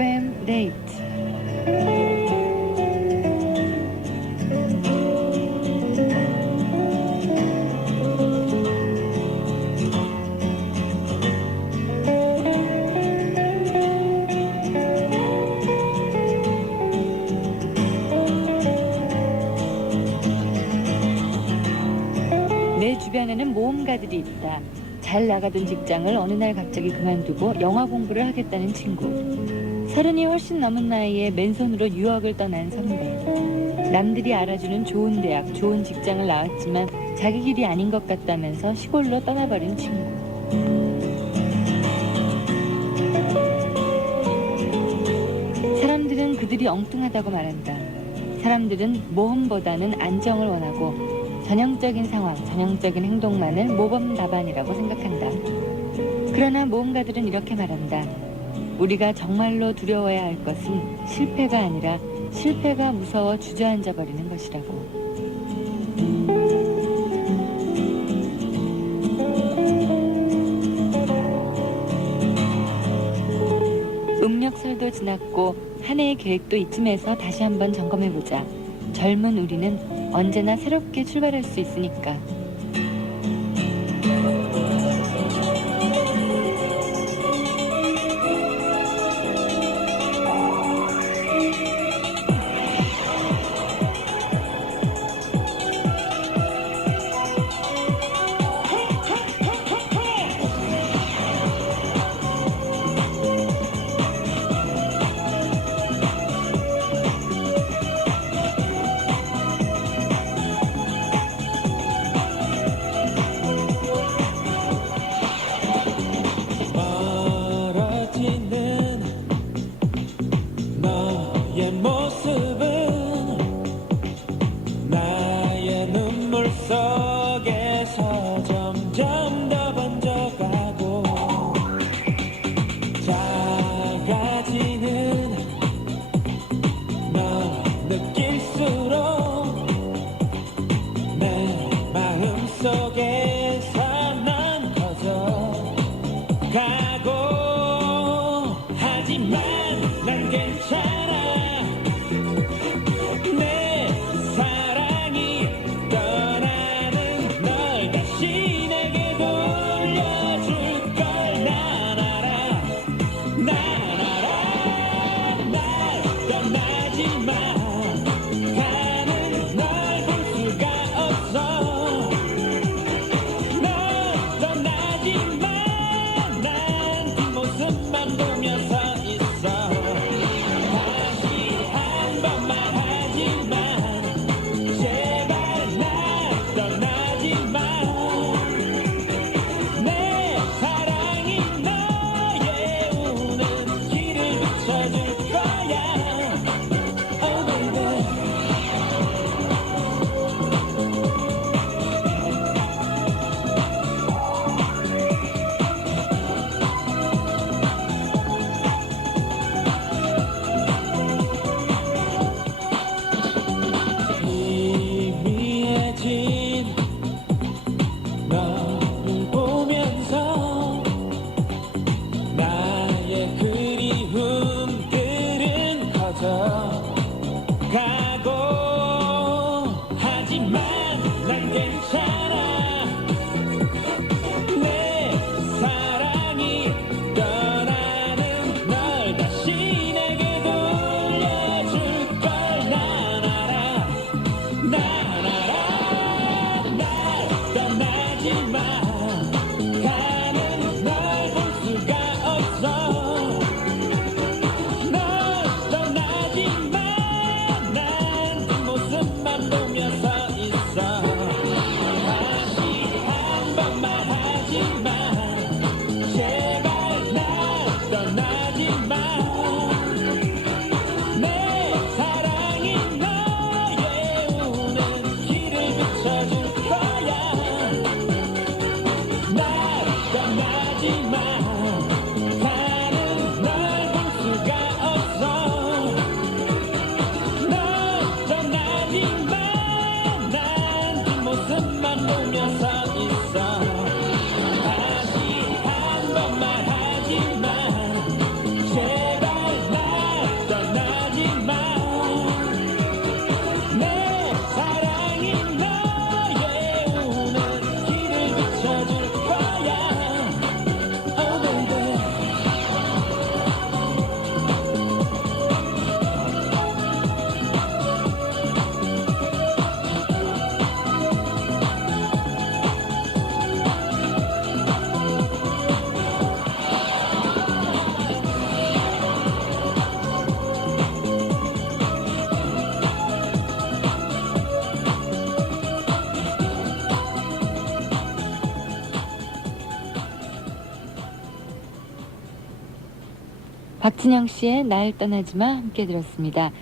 FM 데이트. 내 주변에는 모험가들이 있다. 잘 나가던 직장을 어느 날 갑자기 그만두고 영화 공부를 하겠다는 친구. 30이 훨씬 넘은 나이에 맨손으로 유학을 떠난 선배. 남들이 알아주는 좋은 대학, 좋은 직장을 나왔지만 자기 길이 아닌 것 같다면서 시골로 떠나버린 친구. 사람들은 그들이 엉뚱하다고 말한다. 사람들은 모험보다는 안정을 원하고 전형적인 상황, 전형적인 행동만을 모범 답안이라고 생각한다. 그러나 모험가들은 이렇게 말한다. 우리가 정말로 두려워야 할 것은 실패가 아니라 실패가 무서워 주저앉아 버리는 것이라고. 음력설도 지났고 한 해의 계획도 이쯤에서 다시 한번 점검해보자. 젊은 우리는 언제나 새롭게 출발할 수 있으니까. 박진영 씨의 날 떠나지마 함께 들었습니다.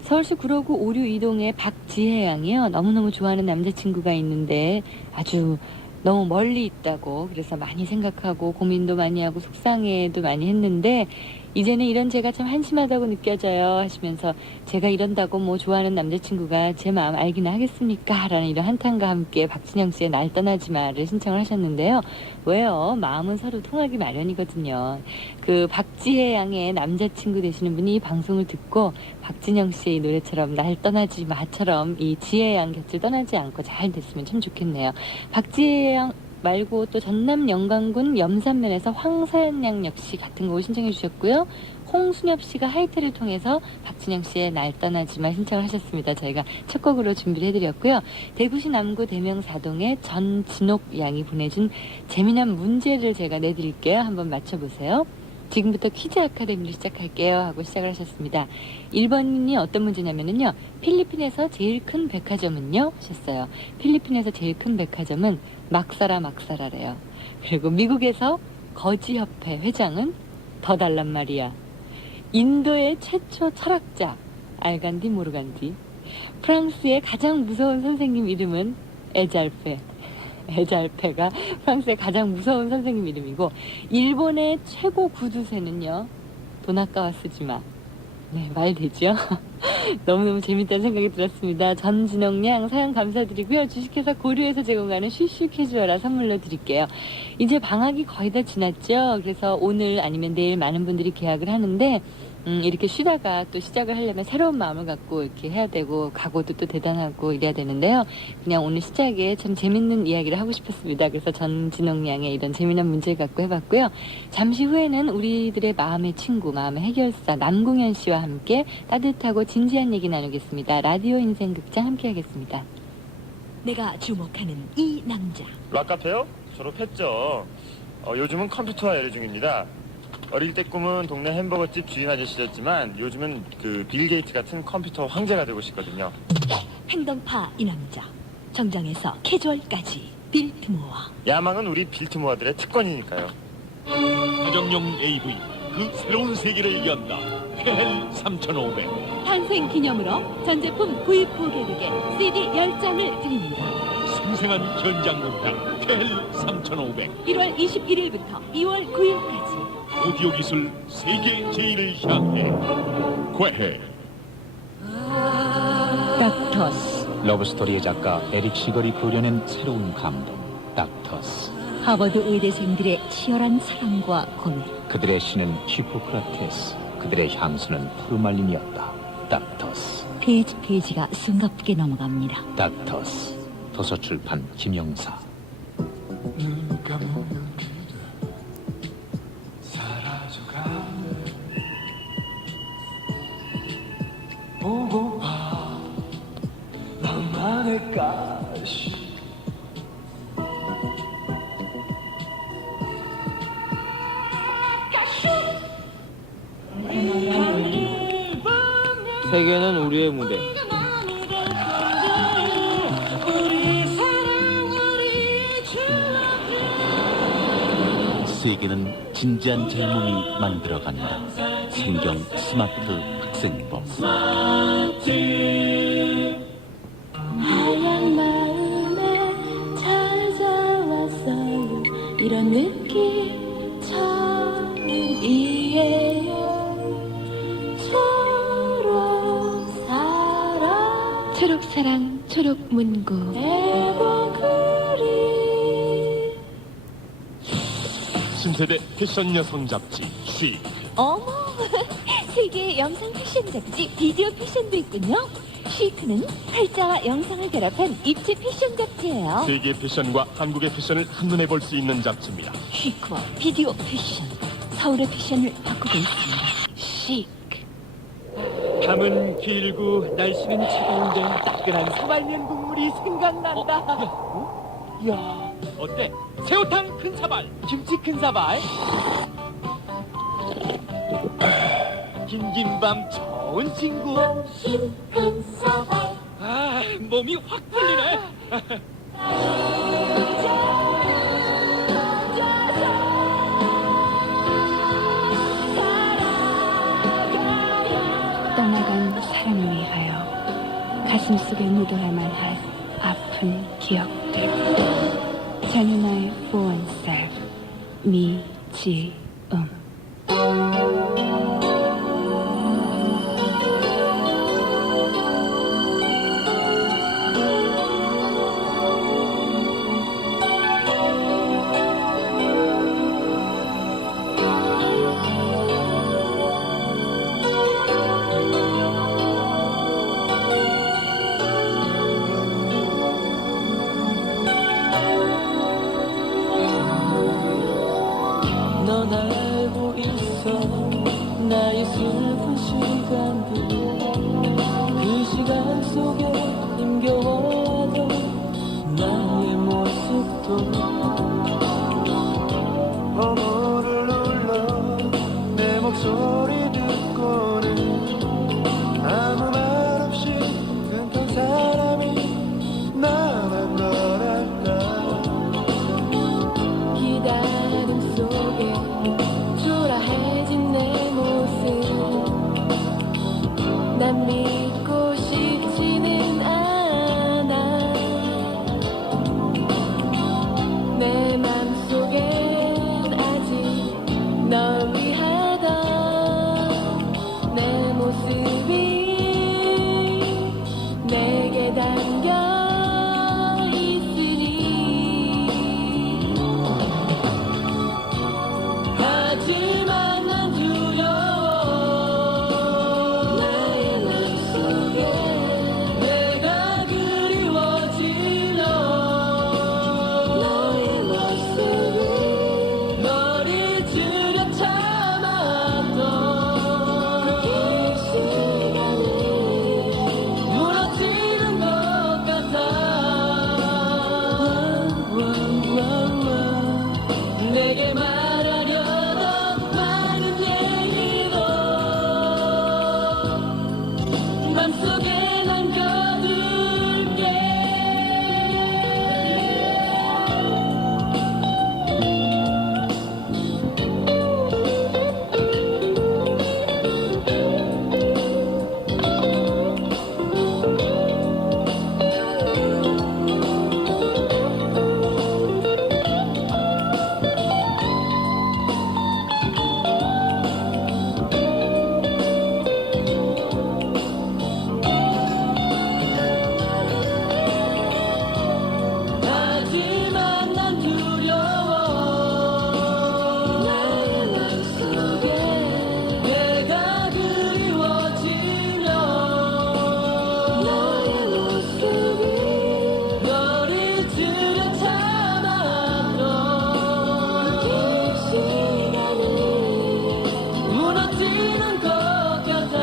서울시 구로구 5류 2동의 박지혜 양이요. 너무너무 좋아하는 남자친구가 있는데 아주 너무 멀리 있다고 그래서 많이 생각하고 고민도 많이 하고 속상해도 많이 했는데 이제는 이런 제가 참 한심하다고 느껴져요 하시면서 제가 이런다고 뭐 좋아하는 남자친구가 제 마음 알기나 하겠습니까? 라는 이런 한탄과 함께 박진영 씨의 날 떠나지 마를 신청을 하셨는데요. 왜요? 마음은 서로 통하기 마련이거든요. 그 박지혜 양의 남자친구 되시는 분이 이 방송을 듣고 박진영 씨의 이 노래처럼 날 떠나지 마처럼 이 지혜 양 곁을 떠나지 않고 잘 됐으면 참 좋겠네요. 박지혜 양 말고 또 전남 영광군 염산면에서 황사연 양 역시 같은 곡을 신청해 주셨고요. 홍순엽 씨가 하이트를 통해서 박진영 씨의 날 떠나지마 신청을 하셨습니다. 저희가 첫 곡으로 준비를 해드렸고요. 대구시 남구 대명사동의 전진옥 양이 보내준 재미난 문제를 제가 내드릴게요. 한번 맞춰보세요. 지금부터 퀴즈 아카데미를 시작할게요 하고 시작을 하셨습니다. 1번이 어떤 문제냐면요. 필리핀에서 제일 큰 백화점은요? 하셨어요. 필리핀에서 제일 큰 백화점은 막사라래요. 그리고 미국에서 거지협회 회장은 더 달란 말이야. 인도의 최초 철학자 알간디 모르간디. 프랑스의 가장 무서운 선생님 이름은 에잘페가 프랑스의 가장 무서운 선생님 이름이고 일본의 최고 구두쇠는요. 돈 아까워 쓰지 마. 네, 말 되죠? 너무너무 재밌다는 생각이 들었습니다. 전진홍 양 사연 감사드리고요. 주식회사 고려에서 제공하는 슈슈 캐주얼화 선물로 드릴게요. 이제 방학이 거의 다 지났죠. 그래서 오늘 아니면 내일 많은 분들이 계약을 하는데 이렇게 쉬다가 또 시작을 하려면 새로운 마음을 갖고 이렇게 해야 되고 각오도 또 대단하고 이래야 되는데요. 그냥 오늘 시작에 참 재밌는 이야기를 하고 싶었습니다. 그래서 전진홍 양의 이런 재미난 문제를 갖고 해봤고요. 잠시 후에는 우리들의 마음의 친구, 마음의 해결사 남궁현 씨와 함께 따뜻하고 진지한 얘기 나누겠습니다. 라디오 인생극장 함께 하겠습니다. 내가 주목하는 이 남자. 락카페요? 졸업했죠. 요즘은 컴퓨터화 열애 중입니다. 어릴 때 꿈은 동네 햄버거집 주인 아저씨였지만 요즘은 그 빌 게이트 같은 컴퓨터 황제가 되고 싶거든요. 행동파 이 남자. 정장에서 캐주얼까지 빌트모어. 야망은 우리 빌트모어들의 특권이니까요. 가정용 AV 그 새로운 세계를 연다. KL 3500 탄생 기념으로 전 제품 구입 고객에게 CD 10장을 드립니다. 생생한 현장 공략 KL 3500 1월 21일부터 2월 9일까지 오디오 기술 세계 제일을 향해 괴해. 닥터스. 러브스토리의 작가 에릭 시걸이 그려낸 새로운 감동 닥터스. 하버드 의대생들의 치열한 사랑과 고뇌. 그들의 신은 히포크라테스, 그들의 향수는 푸르말린이었다. 닥터스. 페이지가 숨가쁘게 넘어갑니다. 닥터스. 도서출판 김영사. 눈 감으면 그대 사라져가네. 보고파 나만의 가시. 세계는 우리의 무대. 세계는 진지한 젊음이 만들어간다. 성경 스마트 학생법. 하얀 마음에 찾아왔어요. 이런 느낌 처음이에요. 초록사랑 초록문고 애고그리. 신세대 패션 여성 잡지 쉬. 어머, 세계 영상 패션 잡지 비디오 패션도 있군요. 시크는 활자와 영상을 결합한 입체 패션 잡지예요. 세계 패션과 한국의 패션을 한눈에 볼 수 있는 잡지입니다. 시크와 비디오 패션, 서울의 패션을 바꾸고 있습니다. 시크. 밤은 길고 날씨는 차가운데 따끈한 사발면 국물이 생각난다. 야, 어때? 새우탕 큰 사발, 김치 큰 사발. 긴긴밤 좋은 친구. 큰 사발. 아, 몸이 확 풀리네. 떠나간 사람을 위하여 가슴속에 묻어야만 할 아픈 기억들. 잔인아의 보안살 미지음. 넌 알고 있어 나의 슬픈 시간들 그 시간 속에 힘겨워하던 나의 모습도 번호를 눌러 내 목소리 듣고는 아무 말 없이 든던 사람이 나만 거랄까 기다림 속에 초라해진 내 모습 난 믿고 싶지는 않아 내 맘속엔 아직 널 위하던 내 모습이 내게 담겨 있으니 하지만 난 두려워 나의 맘속에 내가 그리워진 너의 모습이 너를 줄여 참았던 그 시간이 무너지는 것 같아 내게 말하려던 많은 얘기도 맘속에 남겨둘게 하지만 난 두려워 나의 맘속에 내가 그리워지며 너의 모습이 너를 줄여 참았던 그 시간이 무너지는 것 같아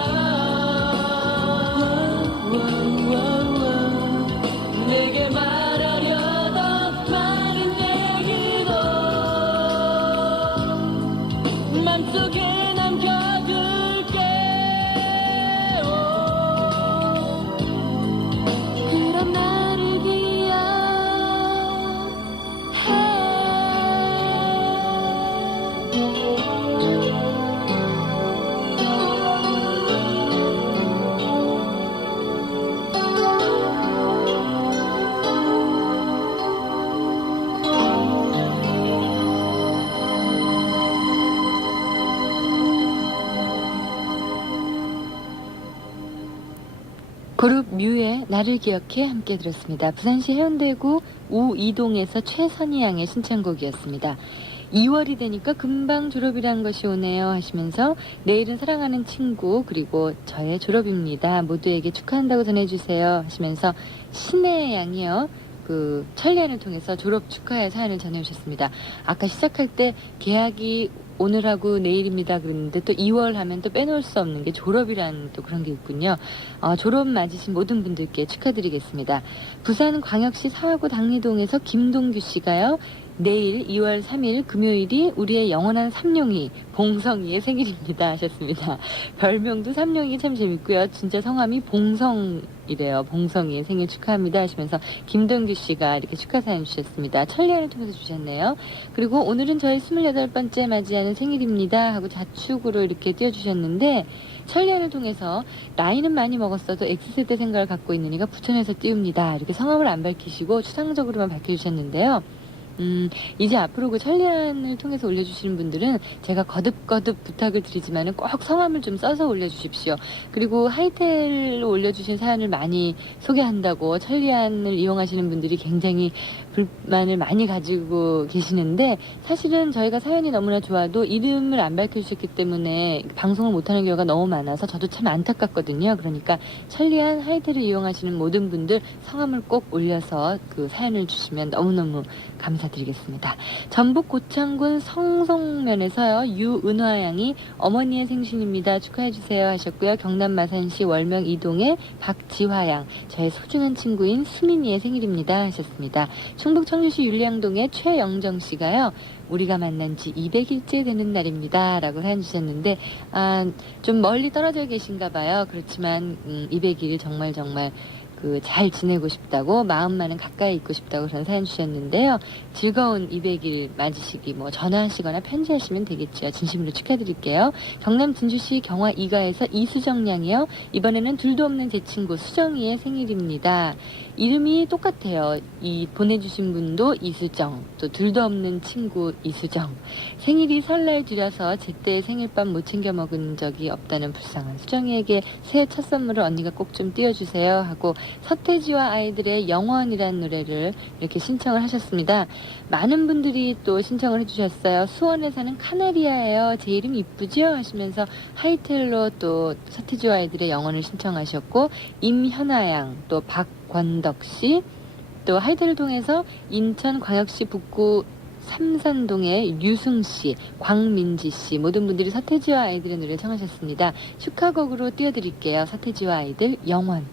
내게 말하려던 많은 얘기도 맘속에 남겨둘게 그런 나를 그룹 뮤의 나를 기억해 함께 들었습니다. 부산시 해운대구 우이동에서 최선희 양의 신청곡이었습니다. 2월이 되니까 금방 졸업이란 것이 오네요 하시면서 내일은 사랑하는 친구 그리고 저의 졸업입니다. 모두에게 축하한다고 전해주세요 하시면서 신혜 양이요. 그 천리안을 통해서 졸업 축하의 사연을 전해주셨습니다. 아까 시작할 때 계약이 오늘하고 내일입니다 그랬는데 또 2월 하면 또 빼놓을 수 없는 게 졸업이라는 또 그런 게 있군요. 졸업 맞으신 모든 분들께 축하드리겠습니다. 부산광역시 사하구 당리동에서 김동규 씨가요. 내일 2월 3일 금요일이 우리의 영원한 삼룡이 봉성이의 생일입니다 하셨습니다. 별명도 삼룡이 참 재밌고요. 진짜 성함이 봉성이래요. 봉성이의 생일 축하합니다 하시면서 김동규 씨가 이렇게 축하 사연 주셨습니다. 천리안을 통해서 주셨네요. 그리고 오늘은 저희 28번째 맞이하는 생일입니다 하고 자축으로 이렇게 띄워주셨는데 천리안을 통해서 나이는 많이 먹었어도 X세대 생각을 갖고 있는 이가 부천에서 띄웁니다. 이렇게 성함을 안 밝히시고 추상적으로만 밝혀주셨는데요. 이제 앞으로 그 천리안을 통해서 올려주시는 분들은 제가 거듭거듭 부탁을 드리지만은 꼭 성함을 좀 써서 올려주십시오. 그리고 하이텔로 올려주신 사연을 많이 소개한다고 천리안을 이용하시는 분들이 굉장히 불만을 많이 가지고 계시는데, 사실은 저희가 사연이 너무나 좋아도 이름을 안 밝혀주셨기 때문에 방송을 못하는 경우가 너무 많아서 저도 참 안타깝거든요. 그러니까 천리안 하이텔을 이용하시는 모든 분들 성함을 꼭 올려서 그 사연을 주시면 너무너무 감사드리겠습니다. 전북 고창군 성송면에서요, 유은화 양이 어머니의 생신입니다. 축하해주세요 하셨고요. 경남 마산시 월명 이동의 박지화 양, 저의 소중한 친구인 수민이의 생일입니다 하셨습니다. 충북 청주시 율량동의 최영정 씨가요, 우리가 만난 지 200일째 되는 날입니다 라고 사연 주셨는데, 좀 멀리 떨어져 계신가 봐요. 그렇지만 200일 정말 잘 지내고 싶다고, 마음만은 가까이 있고 싶다고 그런 사연 주셨는데요. 즐거운 200일 맞으시기 전화하시거나 편지하시면 되겠죠. 진심으로 축하드릴게요. 경남 진주시 경화 이가에서 이수정 양이요. 이번에는 둘도 없는 제 친구 수정이의 생일입니다. 이름이 똑같아요. 이 보내주신 분도 이수정, 또 둘도 없는 친구 이수정. 생일이 설날 뒤라서 제때 생일밥 못 챙겨 먹은 적이 없다는 불쌍한 수정이에게 새해 첫 선물을 언니가 꼭 좀 띄워주세요 하고 서태지와 아이들의 영원이라는 노래를 이렇게 신청을 하셨습니다. 많은 분들이 또 신청을 해주셨어요. 수원에 사는 카나리아예요. 제 이름 이쁘죠? 하시면서 하이텔로 또 서태지와 아이들의 영원을 신청하셨고, 임현아 양, 또 박권덕 씨, 또 하이텔을 통해서 인천광역시 북구 삼산동의 류승 씨, 광민지 씨, 모든 분들이 서태지와 아이들의 노래를 청하셨습니다. 축하곡으로 띄워드릴게요. 서태지와 아이들 영원.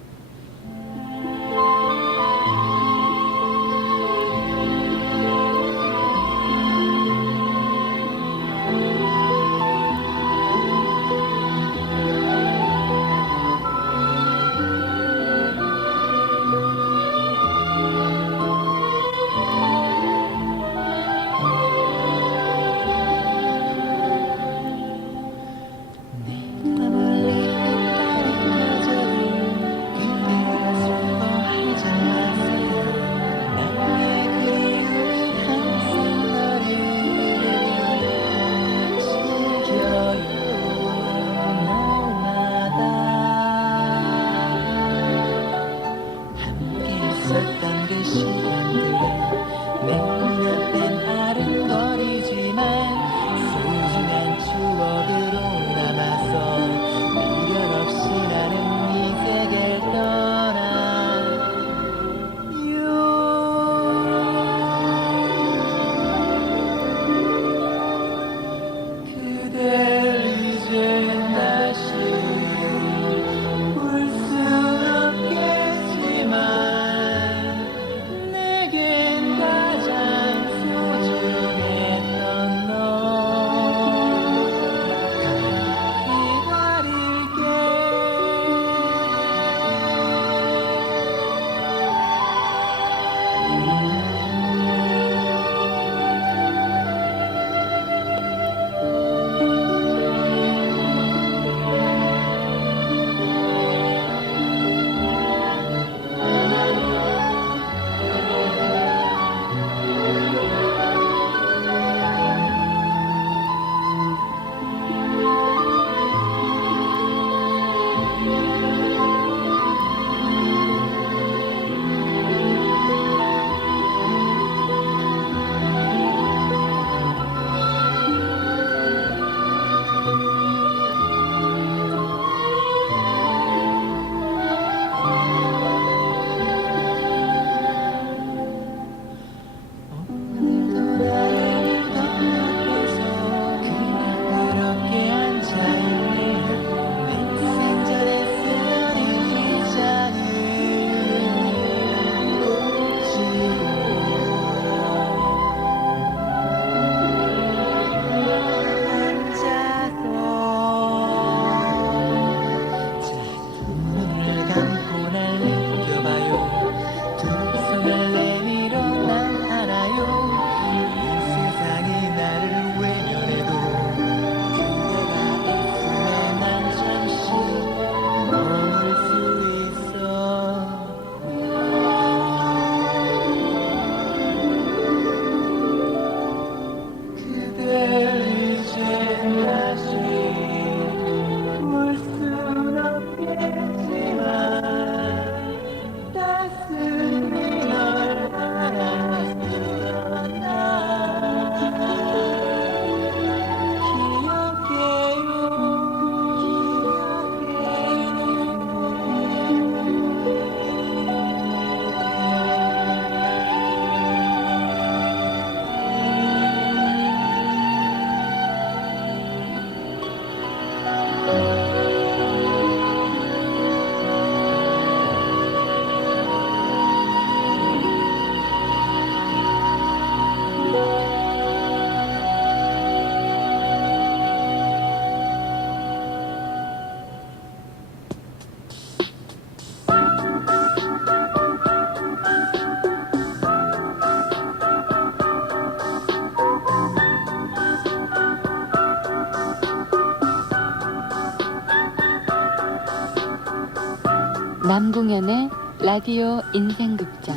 남궁현의 라디오 인생극장.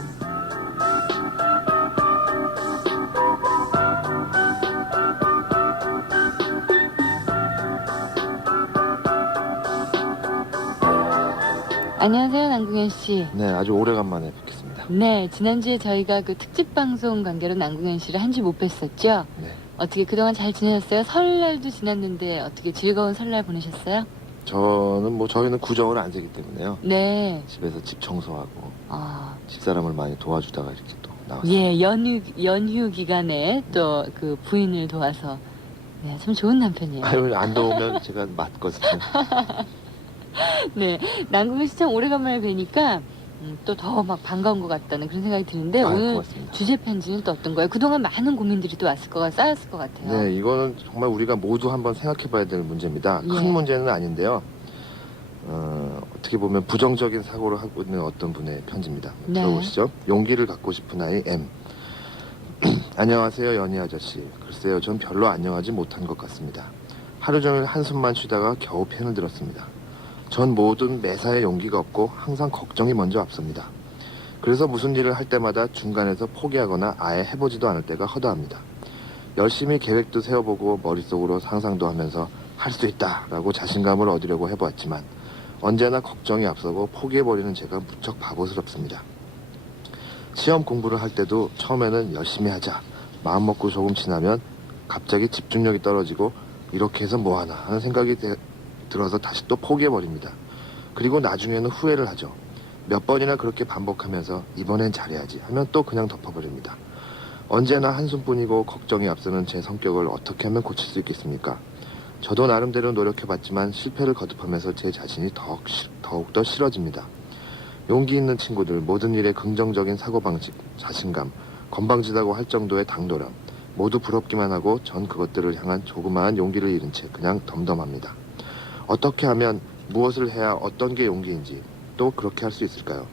안녕하세요, 남궁현 씨. 네, 아주 오래간만에 뵙겠습니다. 네, 지난주에 저희가 그 특집 방송 관계로 남궁현 씨를 한 주 못 뵀었죠? 네. 어떻게 그동안 잘 지내셨어요? 설날도 지났는데 어떻게 즐거운 설날 보내셨어요? 저희는 구정을 안 세기 때문에요. 네. 집에서 집 청소하고 아, 집사람을 많이 도와주다가 이렇게 또 나왔어요. 예, 연휴 기간에 또 그 부인을 도와서 네, 참 좋은 남편이에요. 아유, 안 더우면 제가 맞거든요. 네, 남궁현 씨 참 오래간만에 뵈니까 또 더 막 반가운 것 같다는 그런 생각이 드는데 아유, 오늘 고맙습니다. 주제 편지는 또 어떤 거예요? 그동안 많은 고민들이 또 쌓였을 것 같아요. 네, 이거는 정말 우리가 모두 한번 생각해봐야 될 문제입니다. 예. 큰 문제는 아닌데요. 어떻게 보면 부정적인 사고를 하고 있는 어떤 분의 편지입니다. 네. 들어보시죠. 용기를 갖고 싶은 아이 M. 안녕하세요, 연희 아저씨. 글쎄요, 전 별로 안녕하지 못한 것 같습니다. 하루 종일 한숨만 쉬다가 겨우 펜을 들었습니다. 전 모든 매사에 용기가 없고 항상 걱정이 먼저 앞섭니다. 그래서 무슨 일을 할 때마다 중간에서 포기하거나 아예 해보지도 않을 때가 허다합니다. 열심히 계획도 세워보고 머릿속으로 상상도 하면서 할 수 있다라고 자신감을 얻으려고 해보았지만 언제나 걱정이 앞서고 포기해버리는 제가 무척 바보스럽습니다. 시험 공부를 할 때도 처음에는 열심히 하자 마음먹고 조금 지나면 갑자기 집중력이 떨어지고 이렇게 해서 뭐하나 하는 생각이 들어서 다시 또 포기해버립니다. 그리고 나중에는 후회를 하죠. 몇 번이나 그렇게 반복하면서 이번엔 잘해야지 하면 또 그냥 덮어버립니다. 언제나 한숨뿐이고 걱정이 앞서는 제 성격을 어떻게 하면 고칠 수 있겠습니까? 저도 나름대로 노력해봤지만 실패를 거듭하면서 제 자신이 더욱더 싫어집니다. 용기 있는 친구들, 모든 일에 긍정적인 사고방식, 자신감, 건방지다고 할 정도의 당돌함 모두 부럽기만 하고 전 그것들을 향한 조그마한 용기를 잃은 채 그냥 덤덤합니다. 어떻게 하면 무엇을 해야 어떤 게 용기인지 또 그렇게 할 수 있을까요?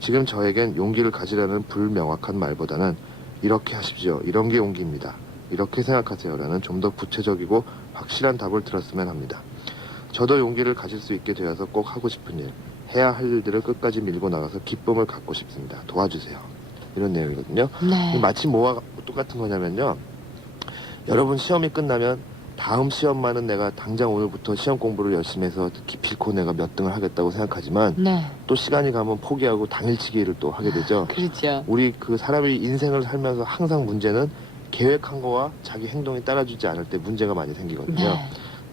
지금 저에겐 용기를 가지라는 불명확한 말보다는 이렇게 하십시오. 이런 게 용기입니다. 이렇게 생각하세요라는 좀 더 구체적이고 확실한 답을 들었으면 합니다. 저도 용기를 가질 수 있게 되어서 꼭 하고 싶은 일, 해야 할 일들을 끝까지 밀고 나가서 기쁨을 갖고 싶습니다. 도와주세요. 이런 내용이거든요. 네. 마치 뭐와 똑같은 거냐면요. 여러분 시험이 끝나면 다음 시험만은 내가 당장 오늘부터 시험 공부를 열심히 해서 기필코 내가 몇 등을 하겠다고 생각하지만 네. 또 시간이 가면 포기하고 당일치기를 또 하게 되죠. 그렇죠. 우리 그 사람이 인생을 살면서 항상 문제는 계획한 거와 자기 행동이 따라주지 않을 때 문제가 많이 생기거든요.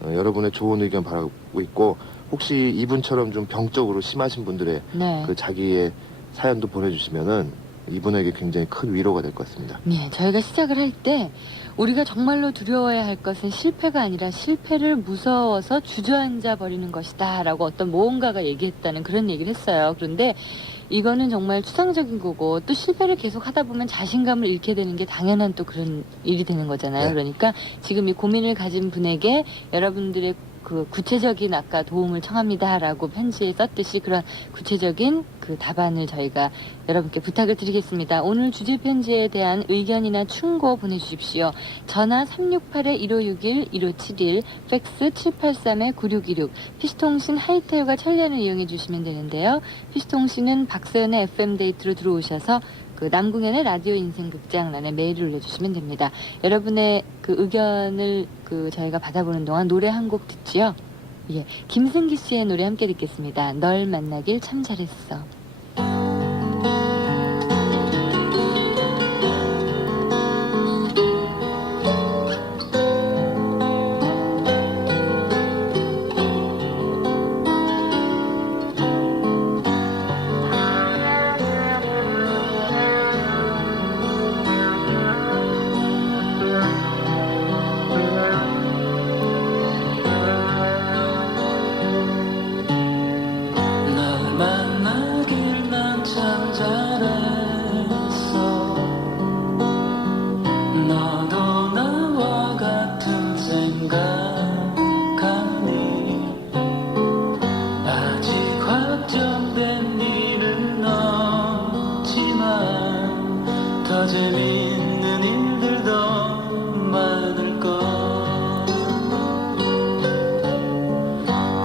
네. 여러분의 좋은 의견 바라고 있고 혹시 이분처럼 좀 병적으로 심하신 분들의 네. 그 자기의 사연도 보내주시면은 이분에게 굉장히 큰 위로가 될 것 같습니다. 네, 저희가 시작을 할 때 우리가 정말로 두려워해야 할 것은 실패가 아니라 실패를 무서워서 주저앉아 버리는 것이다 라고 어떤 모험가가 얘기했다는 그런 얘기를 했어요. 그런데 이거는 정말 추상적인 거고 또 실패를 계속 하다 보면 자신감을 잃게 되는 게 당연한 또 그런 일이 되는 거잖아요. 네. 그러니까 지금 이 고민을 가진 분에게 여러분들의 그 구체적인 아까 도움을 청합니다라고 편지에 썼듯이 그런 구체적인 그 답안을 저희가 여러분께 부탁을 드리겠습니다. 오늘 주제 편지에 대한 의견이나 충고 보내주십시오. 전화 368-1561-1571, 팩스 783-9626, 피시통신 하이타요가 천리안을 이용해 주시면 되는데요. 피시통신은 박서연의 FM데이트로 들어오셔서 그 남궁현의 라디오 인생극장란에 메일을 올려주시면 됩니다. 여러분의 그 의견을 그 저희가 받아보는 동안 노래 한 곡 듣지요. 예, 김승기 씨의 노래 함께 듣겠습니다. 널 만나길 참 잘했어.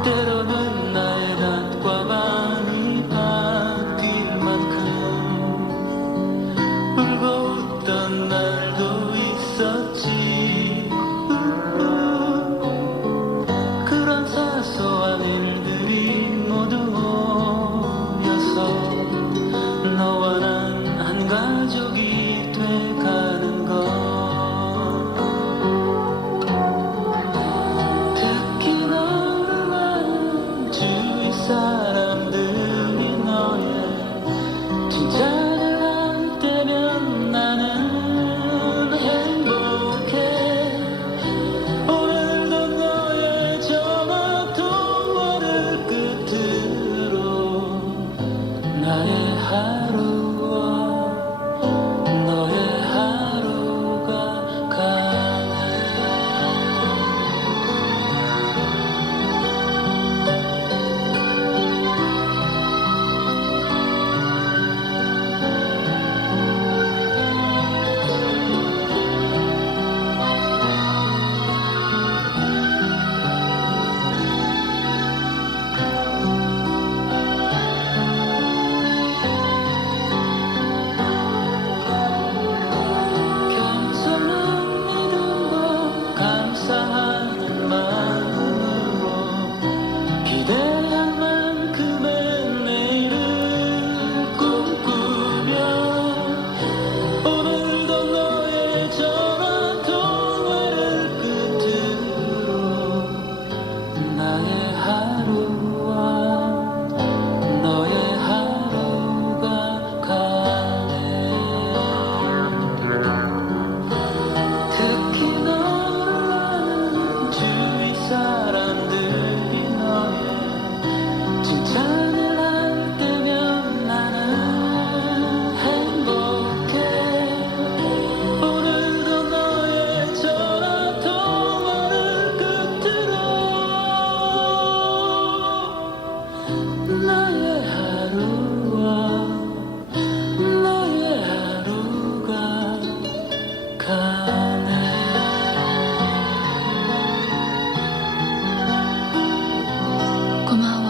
때로는 나의 낮과 밤이 사람들이 너의 칭찬을 할 때면 나는 행복해. 오늘도 너의 전화 통화를 끝으로 나의 하루와 너의 하루가 가네. 겸손한 믿음과 감사하는 마음으로 기대한 만큼의 내일을 꿈꾸며 오늘도 너의 전화 통화를 끝으로 나의 하루와 너의 하루가 가네. 특히 너를 아는 주위 사람들이 너의 칭찬을 할 때면 나는 행복해. 오늘도 너의 전화 통화를 끝으로 나의 하루와 너의 하루가 가네. 고마워.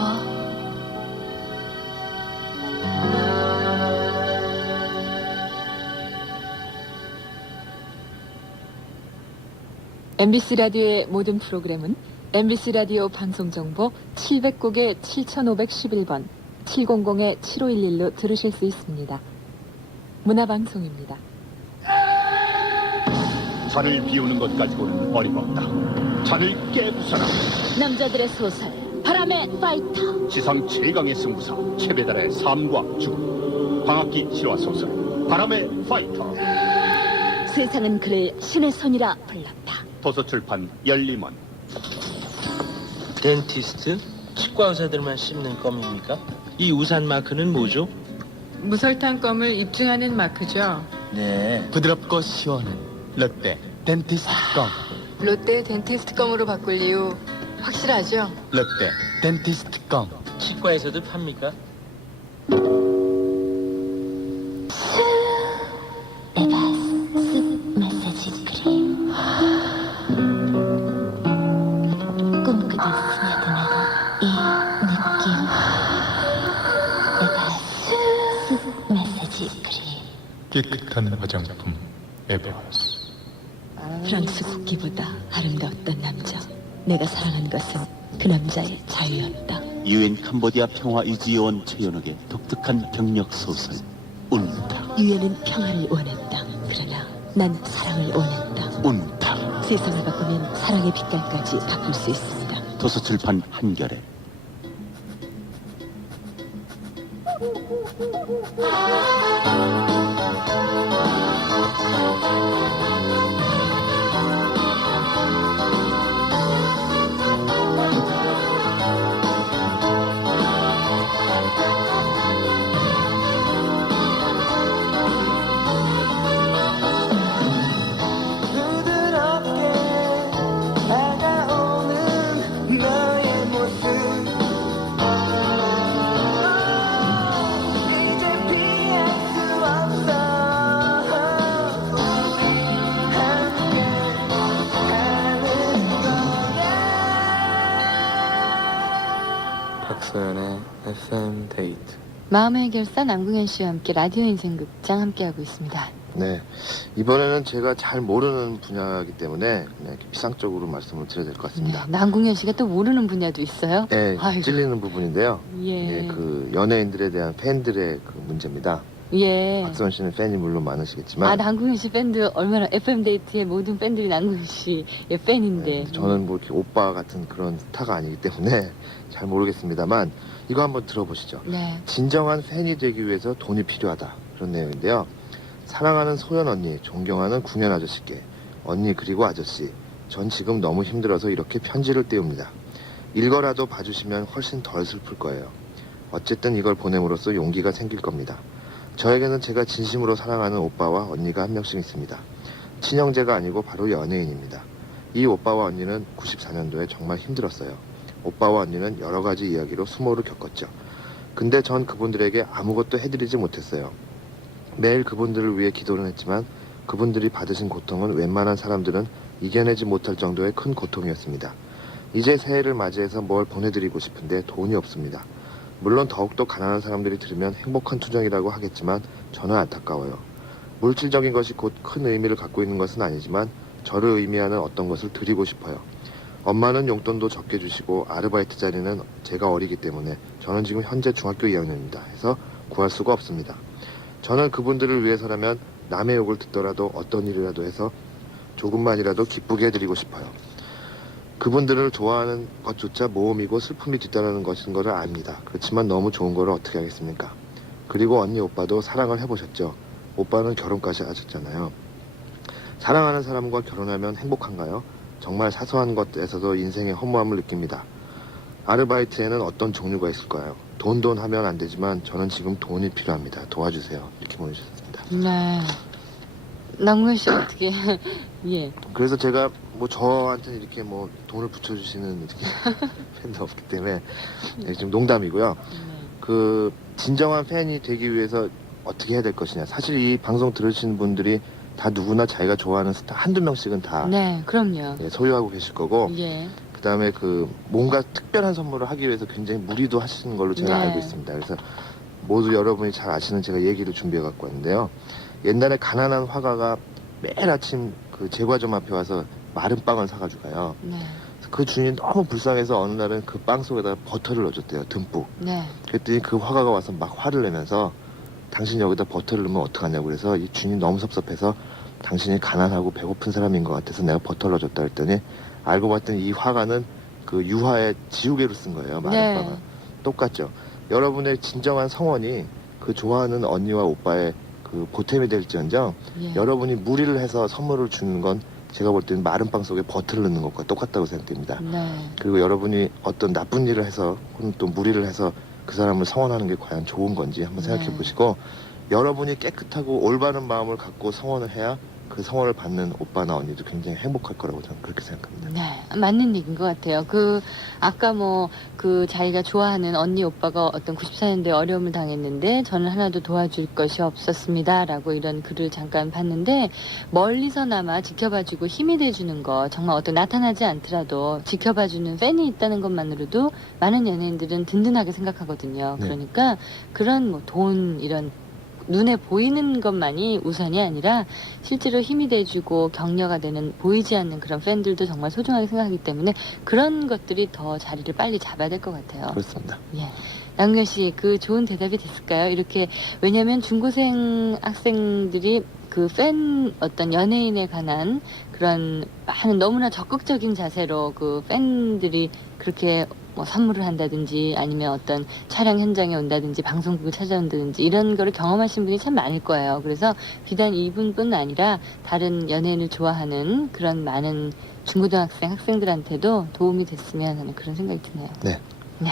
MBC 라디오의 모든 프로그램은 MBC 라디오 방송정보 700국에 7511번, 700-7511로 들으실 수 있습니다. 문화방송입니다. 잔을 비우는 것 가지고는 어림없다. 잔을 깨부숴라. 남자들의 소설 바람의 파이터. 지상 최강의 승부사 최배달의 삶과 죽음. 방학기 실화 소설 바람의 파이터. 세상은 그를 신의 손이라 불렀다. 도서출판 열림원. 덴티스트? 치과 의사들만 씹는 껌입니까? 이 우산 마크는 뭐죠? 무설탕 껌을 입증하는 마크죠. 네. 부드럽고 시원한 롯데 덴티스트 껌. 롯데 덴티스트 껌으로 바꿀 이유 확실하죠? 롯데 덴티스트 껌. 치과에서도 팝니까? 내가 습 마사지 크림. 꿈꾸듯 스며드는 이 느낌. 내가 습 마사지 크림. 깨끗한 화장품 에버스. 프랑스 국기보다 아름다웠던 남자. 내가 사랑한 것은 그 남자의 자유였다. 유엔 캄보디아 평화 유지요원 최연옥의 독특한 경력 소설 운탁. 유엔은 평화를 원했다. 그러나 난 사랑을 원했다. 운탁. 세상을 바꾸면 사랑의 빛깔까지 바꿀 수 있습니다. 도서출판 한겨레. 부드럽게 다가오는 너의 모습. 이제 피할 수 없어. 우리 함께 하는 거야. 박소연의 FM 데이트. 마음의 해결사 남궁현 씨와 함께 라디오 인생극장 함께하고 있습니다. 네, 이번에는 제가 잘 모르는 분야이기 때문에 그냥 이렇게 피상적으로 말씀을 드려야 될 것 같습니다. 네, 남궁현 씨가 또 모르는 분야도 있어요? 네, 아이고. 찔리는 부분인데요. 예. 그 연예인들에 대한 팬들의 그 문제입니다. 예. 박서연 씨는 팬이 물론 많으시겠지만 아, 남궁현 씨 팬들 얼마나 FM 데이트의 모든 팬들이 남궁현 씨의 팬인데. 네, 저는 뭐 이렇게 오빠 같은 그런 스타가 아니기 때문에 잘 모르겠습니다만 이거 한번 들어보시죠. 네. 진정한 팬이 되기 위해서 돈이 필요하다. 그런 내용인데요. 사랑하는 소연 언니, 존경하는 궁현 아저씨께 언니 그리고 아저씨, 전 지금 너무 힘들어서 이렇게 편지를 띄웁니다. 읽어라도 봐주시면 훨씬 덜 슬플 거예요. 어쨌든 이걸 보냄으로써 용기가 생길 겁니다. 저에게는 제가 진심으로 사랑하는 오빠와 언니가 한 명씩 있습니다. 친형제가 아니고 바로 연예인입니다. 이 오빠와 언니는 94년도에 정말 힘들었어요. 오빠와 언니는 여러 가지 이야기로 수모를 겪었죠. 근데 전 그분들에게 아무것도 해드리지 못했어요. 매일 그분들을 위해 기도는 했지만 그분들이 받으신 고통은 웬만한 사람들은 이겨내지 못할 정도의 큰 고통이었습니다. 이제 새해를 맞이해서 뭘 보내드리고 싶은데 돈이 없습니다. 물론 더욱더 가난한 사람들이 들으면 행복한 투정이라고 하겠지만 저는 안타까워요. 물질적인 것이 곧 큰 의미를 갖고 있는 것은 아니지만 저를 의미하는 어떤 것을 드리고 싶어요. 엄마는 용돈도 적게 주시고 아르바이트 자리는 제가 어리기 때문에 저는 지금 현재 중학교 2학년입니다. 해서 구할 수가 없습니다. 저는 그분들을 위해서라면 남의 욕을 듣더라도 어떤 일이라도 해서 조금만이라도 기쁘게 해드리고 싶어요. 그분들을 좋아하는 것조차 모험이고 슬픔이 뒤따르는 것인 거를 압니다. 그렇지만 너무 좋은 거를 어떻게 하겠습니까? 그리고 언니 오빠도 사랑을 해보셨죠? 오빠는 결혼까지 하셨잖아요. 사랑하는 사람과 결혼하면 행복한가요? 정말 사소한 것에서도 인생의 허무함을 느낍니다. 아르바이트에는 어떤 종류가 있을까요? 돈 하면 안 되지만 저는 지금 돈이 필요합니다. 도와주세요. 이렇게 보내주셨습니다. 네. 남궁현 씨 어떻게? 예. 그래서 제가 뭐 저한테는 이렇게 뭐 돈을 붙여주시는 이렇게 팬도 없기 때문에 지금 농담이고요. 그 진정한 팬이 되기 위해서 어떻게 해야 될 것이냐. 사실 이 방송 들으시는 분들이 다 누구나 자기가 좋아하는 스타 한두 명씩은 다 네, 그럼요. 소유하고 계실 거고 예. 그다음에 그 뭔가 특별한 선물을 하기 위해서 굉장히 무리도 하시는 걸로 제가 네. 알고 있습니다. 그래서 모두 여러분이 잘 아시는 제가 얘기를 준비해 갖고 왔는데요. 옛날에 가난한 화가가 매일 아침 그 제과점 앞에 와서 마른 빵을 사가지고 가요. 네. 그 주인이 너무 불쌍해서 어느 날은 그 빵 속에다가 버터를 넣어줬대요. 듬뿍. 네. 그랬더니 그 화가가 와서 막 화를 내면서 당신 여기다 버터를 넣으면 어떡하냐고 그래서 이 주인이 너무 섭섭해서 당신이 가난하고 배고픈 사람인 것 같아서 내가 버터를 넣어줬다 했더니 알고 봤더니 이 화가는 그 유화의 지우개로 쓴 거예요. 마른 네. 빵을. 똑같죠. 여러분의 진정한 성원이 그 좋아하는 언니와 오빠의 그 보탬이 될지언정 예. 여러분이 무리를 해서 선물을 주는 건 제가 볼 때는 마른 빵 속에 버터를 넣는 것과 똑같다고 생각됩니다. 네. 그리고 여러분이 어떤 나쁜 일을 해서 혹은 또 무리를 해서 그 사람을 성원하는 게 과연 좋은 건지 한번 생각해 네. 보시고 여러분이 깨끗하고 올바른 마음을 갖고 성원을 해야 그 성원을 받는 오빠나 언니도 굉장히 행복할 거라고 저는 그렇게 생각합니다. 네, 맞는 얘기인 것 같아요. 아까 자기가 좋아하는 언니 오빠가 어떤 94년도에 어려움을 당했는데 저는 하나도 도와줄 것이 없었습니다. 라고 이런 글을 잠깐 봤는데 멀리서나마 지켜봐주고 힘이 돼주는 거 정말 어떤 나타나지 않더라도 지켜봐주는 팬이 있다는 것만으로도 많은 연예인들은 든든하게 생각하거든요. 네. 그러니까 그런 돈 이런 눈에 보이는 것만이 우선이 아니라 실제로 힘이 돼주고 격려가 되는 보이지 않는 그런 팬들도 정말 소중하게 생각하기 때문에 그런 것들이 더 자리를 빨리 잡아야 될 것 같아요. 그렇습니다. 예. 남궁현 씨, 그 좋은 대답이 됐을까요? 이렇게, 왜냐면 중고생 학생들이 그 어떤 연예인에 관한 그런 많은 너무나 적극적인 자세로 그 팬들이 그렇게 뭐 선물을 한다든지 아니면 어떤 촬영 현장에 온다든지 방송국을 찾아온다든지 이런 거를 경험하신 분이 참 많을 거예요. 그래서 비단 이분뿐 아니라 다른 연예인을 좋아하는 그런 많은 중고등학생 학생들한테도 도움이 됐으면 하는 그런 생각이 드네요. 네. 네.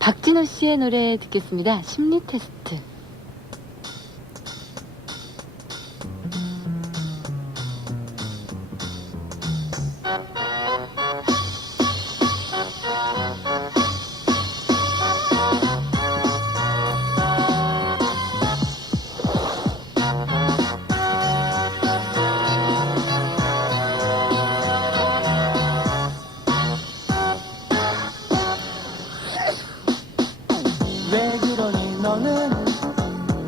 박진호 씨의 노래 듣겠습니다. 심리 테스트. 왜 그러니 너는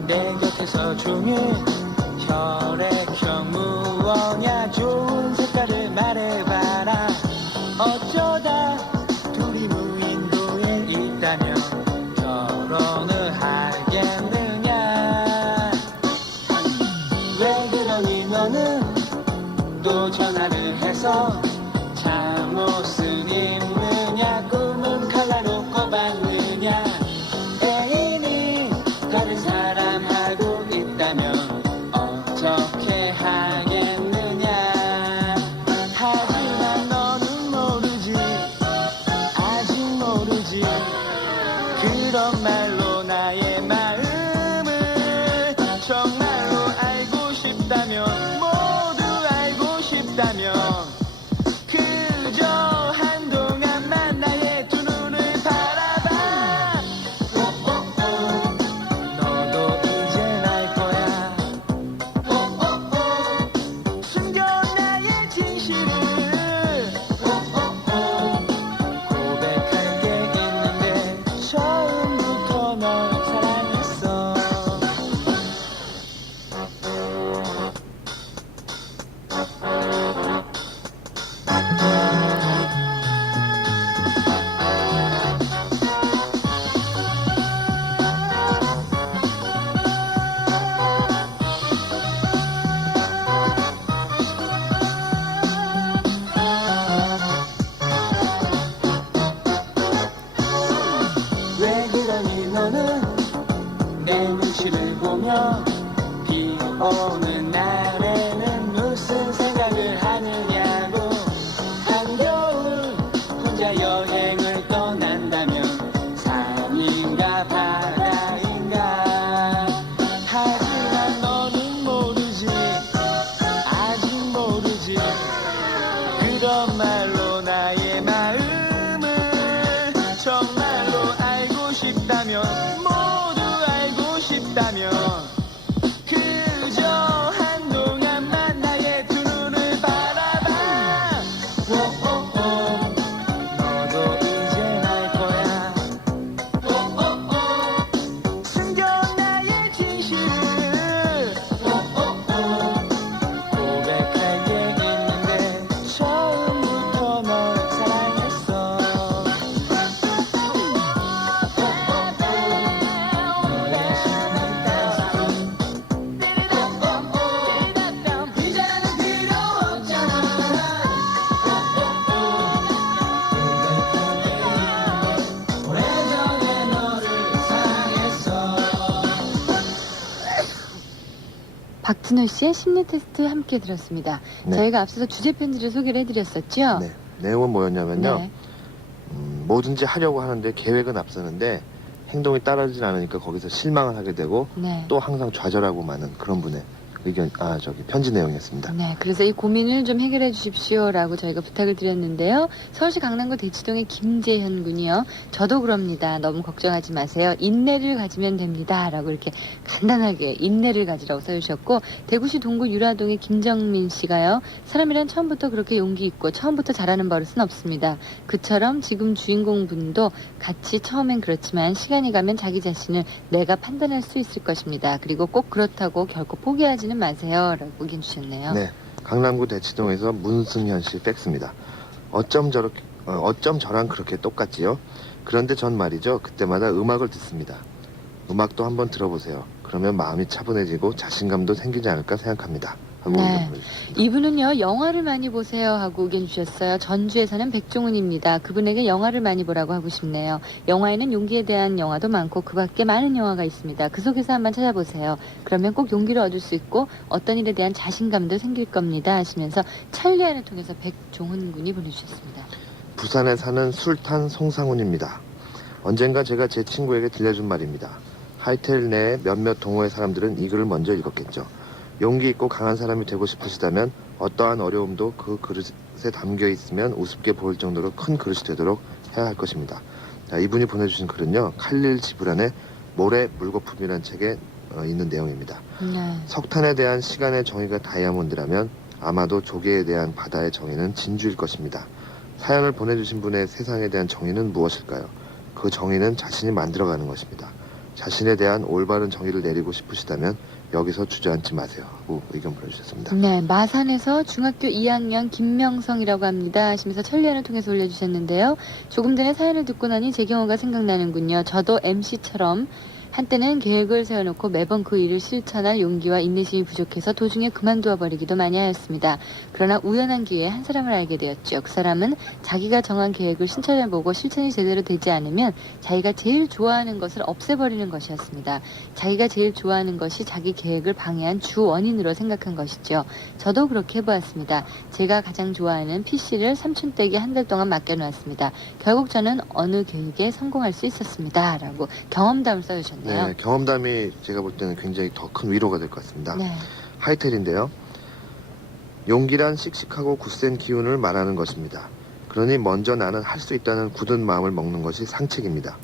내 곁에서 종일 혈액형 무엇냐 좋은 색깔을 말해봐라 어쩌다 둘이 무인도에 있다면 결혼을 하겠느냐 정말로 나의 마음을 정말로 알고 싶다면 모두 알고 싶다면 그저 한동안만 나의 두 눈을 바라봐. 너도 이제 알 거야. 숨겨 나의 진실을 고백할 게 있는데 처음부터 널 사랑했어. 왜 그러니 너는 내 눈치를 보며 비 오는 날에는 무슨 생각을 하느냐고. 한겨울 혼자 여행을 떠난다면 산인가 바다인가. 하지만 너는 모르지, 아직 모르지. 그런 말로 나의 마음을 정말로 알고 싶다면 모두 알고 싶다면 그저 한동안만 나의 두 눈을 바라봐. 너도 이제 알 거야. 숨겨 나의 진실을 고백할 게 있는데 처음부터 널 사랑했어. 너의 숨은 따스함 이제는 필요 없잖아. 오래전에 너를 사랑했어. 박진호 씨의 심리 테스트 함께 들었습니다. 네. 저희가 앞서서 주제 편지를 소개를 해드렸었죠? 네. 내용은 뭐였냐면요. 네. 뭐든지 하려고 하는데 계획은 앞서는데 행동이 따라지지 않으니까 거기서 실망을 하게 되고 네. 또 항상 좌절하고 마는 그런 분의 편지 내용이었습니다. 네, 그래서 이 고민을 좀 해결해 주십시오라고 저희가 부탁을 드렸는데요. 서울시 강남구 대치동의 김재현 군이요. 저도 그럽니다. 너무 걱정하지 마세요. 인내를 가지면 됩니다. 라고 이렇게 간단하게 인내를 가지라고 써주셨고, 대구시 동구 유라동의 김정민 씨가요. 사람이란 처음부터 그렇게 용기 있고 처음부터 잘하는 버릇은 없습니다. 그처럼 지금 주인공분도 같이 처음엔 그렇지만 시간이 가면 자기 자신을 내가 판단할 수 있을 것입니다. 그리고 꼭 그렇다고 결코 포기하지는 마세요. 라고 의견 주셨네요. 네. 강남구 대치동에서 문승현 씨 팩스입니다. 어쩜 저랑 그렇게 똑같지요? 그런데 전 말이죠. 그때마다 음악을 듣습니다. 음악도 한번 들어보세요. 그러면 마음이 차분해지고 자신감도 생기지 않을까 생각합니다. 하고 네. 의견 보내주셨습니다. 이분은요, 영화를 많이 보세요 하고 의견 주셨어요. 전주에 사는 백종훈입니다. 그분에게 영화를 많이 보라고 하고 싶네요. 영화에는 용기에 대한 영화도 많고 그 밖에 많은 영화가 있습니다. 그 속에서 한번 찾아보세요. 그러면 꼭 용기를 얻을 수 있고 어떤 일에 대한 자신감도 생길 겁니다 하시면서 찰리안을 통해서 백종훈 군이 보내주셨습니다. 부산에 사는 술탄 송상훈입니다. 언젠가 제가 제 친구에게 들려준 말입니다. 하이텔 내 몇몇 동호회 사람들은 이 글을 먼저 읽었겠죠. 용기 있고 강한 사람이 되고 싶으시다면 어떠한 어려움도 그 그릇에 담겨 있으면 우습게 보일 정도로 큰 그릇이 되도록 해야 할 것입니다. 자, 이분이 보내주신 글은요. 칼릴 지브란의 모래 물거품이라는 책에 있는 내용입니다. 네. 석탄에 대한 시간의 정의가 다이아몬드라면 아마도 조개에 대한 바다의 정의는 진주일 것입니다. 사연을 보내주신 분의 세상에 대한 정의는 무엇일까요? 그 정의는 자신이 만들어가는 것입니다. 자신에 대한 올바른 정의를 내리고 싶으시다면 여기서 주저앉지 마세요 하고 의견 보내주셨습니다. 네, 마산에서 중학교 2학년 김명성이라고 합니다 하시면서 천리안을 통해서 올려주셨는데요. 조금 전에 사연을 듣고 나니 제 경우가 생각나는군요. 저도 MC처럼 한때는 계획을 세워놓고 매번 그 일을 실천할 용기와 인내심이 부족해서 도중에 그만두어 버리기도 많이 하였습니다. 그러나 우연한 기회에 한 사람을 알게 되었죠. 그 사람은 자기가 정한 계획을 실천해보고 실천이 제대로 되지 않으면 자기가 제일 좋아하는 것을 없애버리는 것이었습니다. 자기가 제일 좋아하는 것이 자기 계획을 방해한 주 원인으로 생각한 것이죠. 저도 그렇게 해보았습니다. 제가 가장 좋아하는 PC를 삼촌 댁에 한 달 동안 맡겨놓았습니다. 결국 저는 어느 계획에 성공할 수 있었습니다. 라고 경험담을 써주셨네요. 네, 경험담이 제가 볼 때는 굉장히 더 큰 위로가 될 것 같습니다. 네. 하이텔인데요. 용기란 씩씩하고 굳센 기운을 말하는 것입니다. 그러니 먼저 나는 할 수 있다는 굳은 마음을 먹는 것이 상책입니다.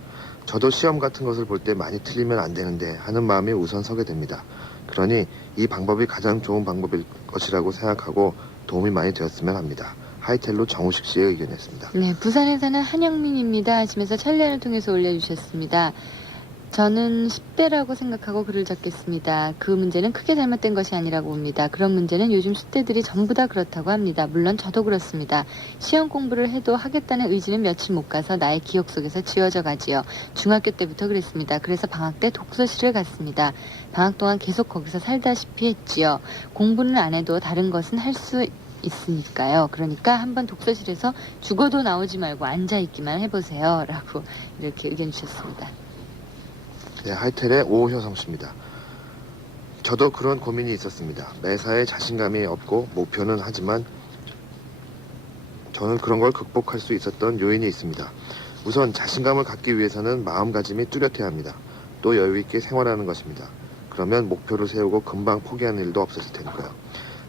저도 시험 같은 것을 볼 때 많이 틀리면 안 되는데 하는 마음이 우선 서게 됩니다. 그러니 이 방법이 가장 좋은 방법일 것이라고 생각하고 도움이 많이 되었으면 합니다. 하이텔로 정우식 씨의 의견이었습니다. 네, 부산에 사는 한영민입니다 하시면서 찰리안을 통해서 올려주셨습니다. 저는 10대라고 생각하고 글을 적겠습니다. 그 문제는 크게 잘못된 것이 아니라고 봅니다. 그런 문제는 요즘 10대들이 전부 다 그렇다고 합니다. 물론 저도 그렇습니다. 시험 공부를 해도 하겠다는 의지는 며칠 못 가서 나의 기억 속에서 지워져 가지요. 중학교 때부터 그랬습니다. 그래서 방학 때 독서실을 갔습니다. 방학 동안 계속 거기서 살다시피 했지요. 공부는 안 해도 다른 것은 할 수 있으니까요. 그러니까 한번 독서실에서 죽어도 나오지 말고 앉아있기만 해보세요. 라고 이렇게 의견 주셨습니다. 네, 하이텔의 오효성 씨입니다. 저도 그런 고민이 있었습니다. 매사에 자신감이 없고 목표는 하지만 저는 그런 걸 극복할 수 있었던 요인이 있습니다. 우선 자신감을 갖기 위해서는 마음가짐이 뚜렷해야 합니다. 또 여유 있게 생활하는 것입니다. 그러면 목표를 세우고 금방 포기하는 일도 없었을 테니까요.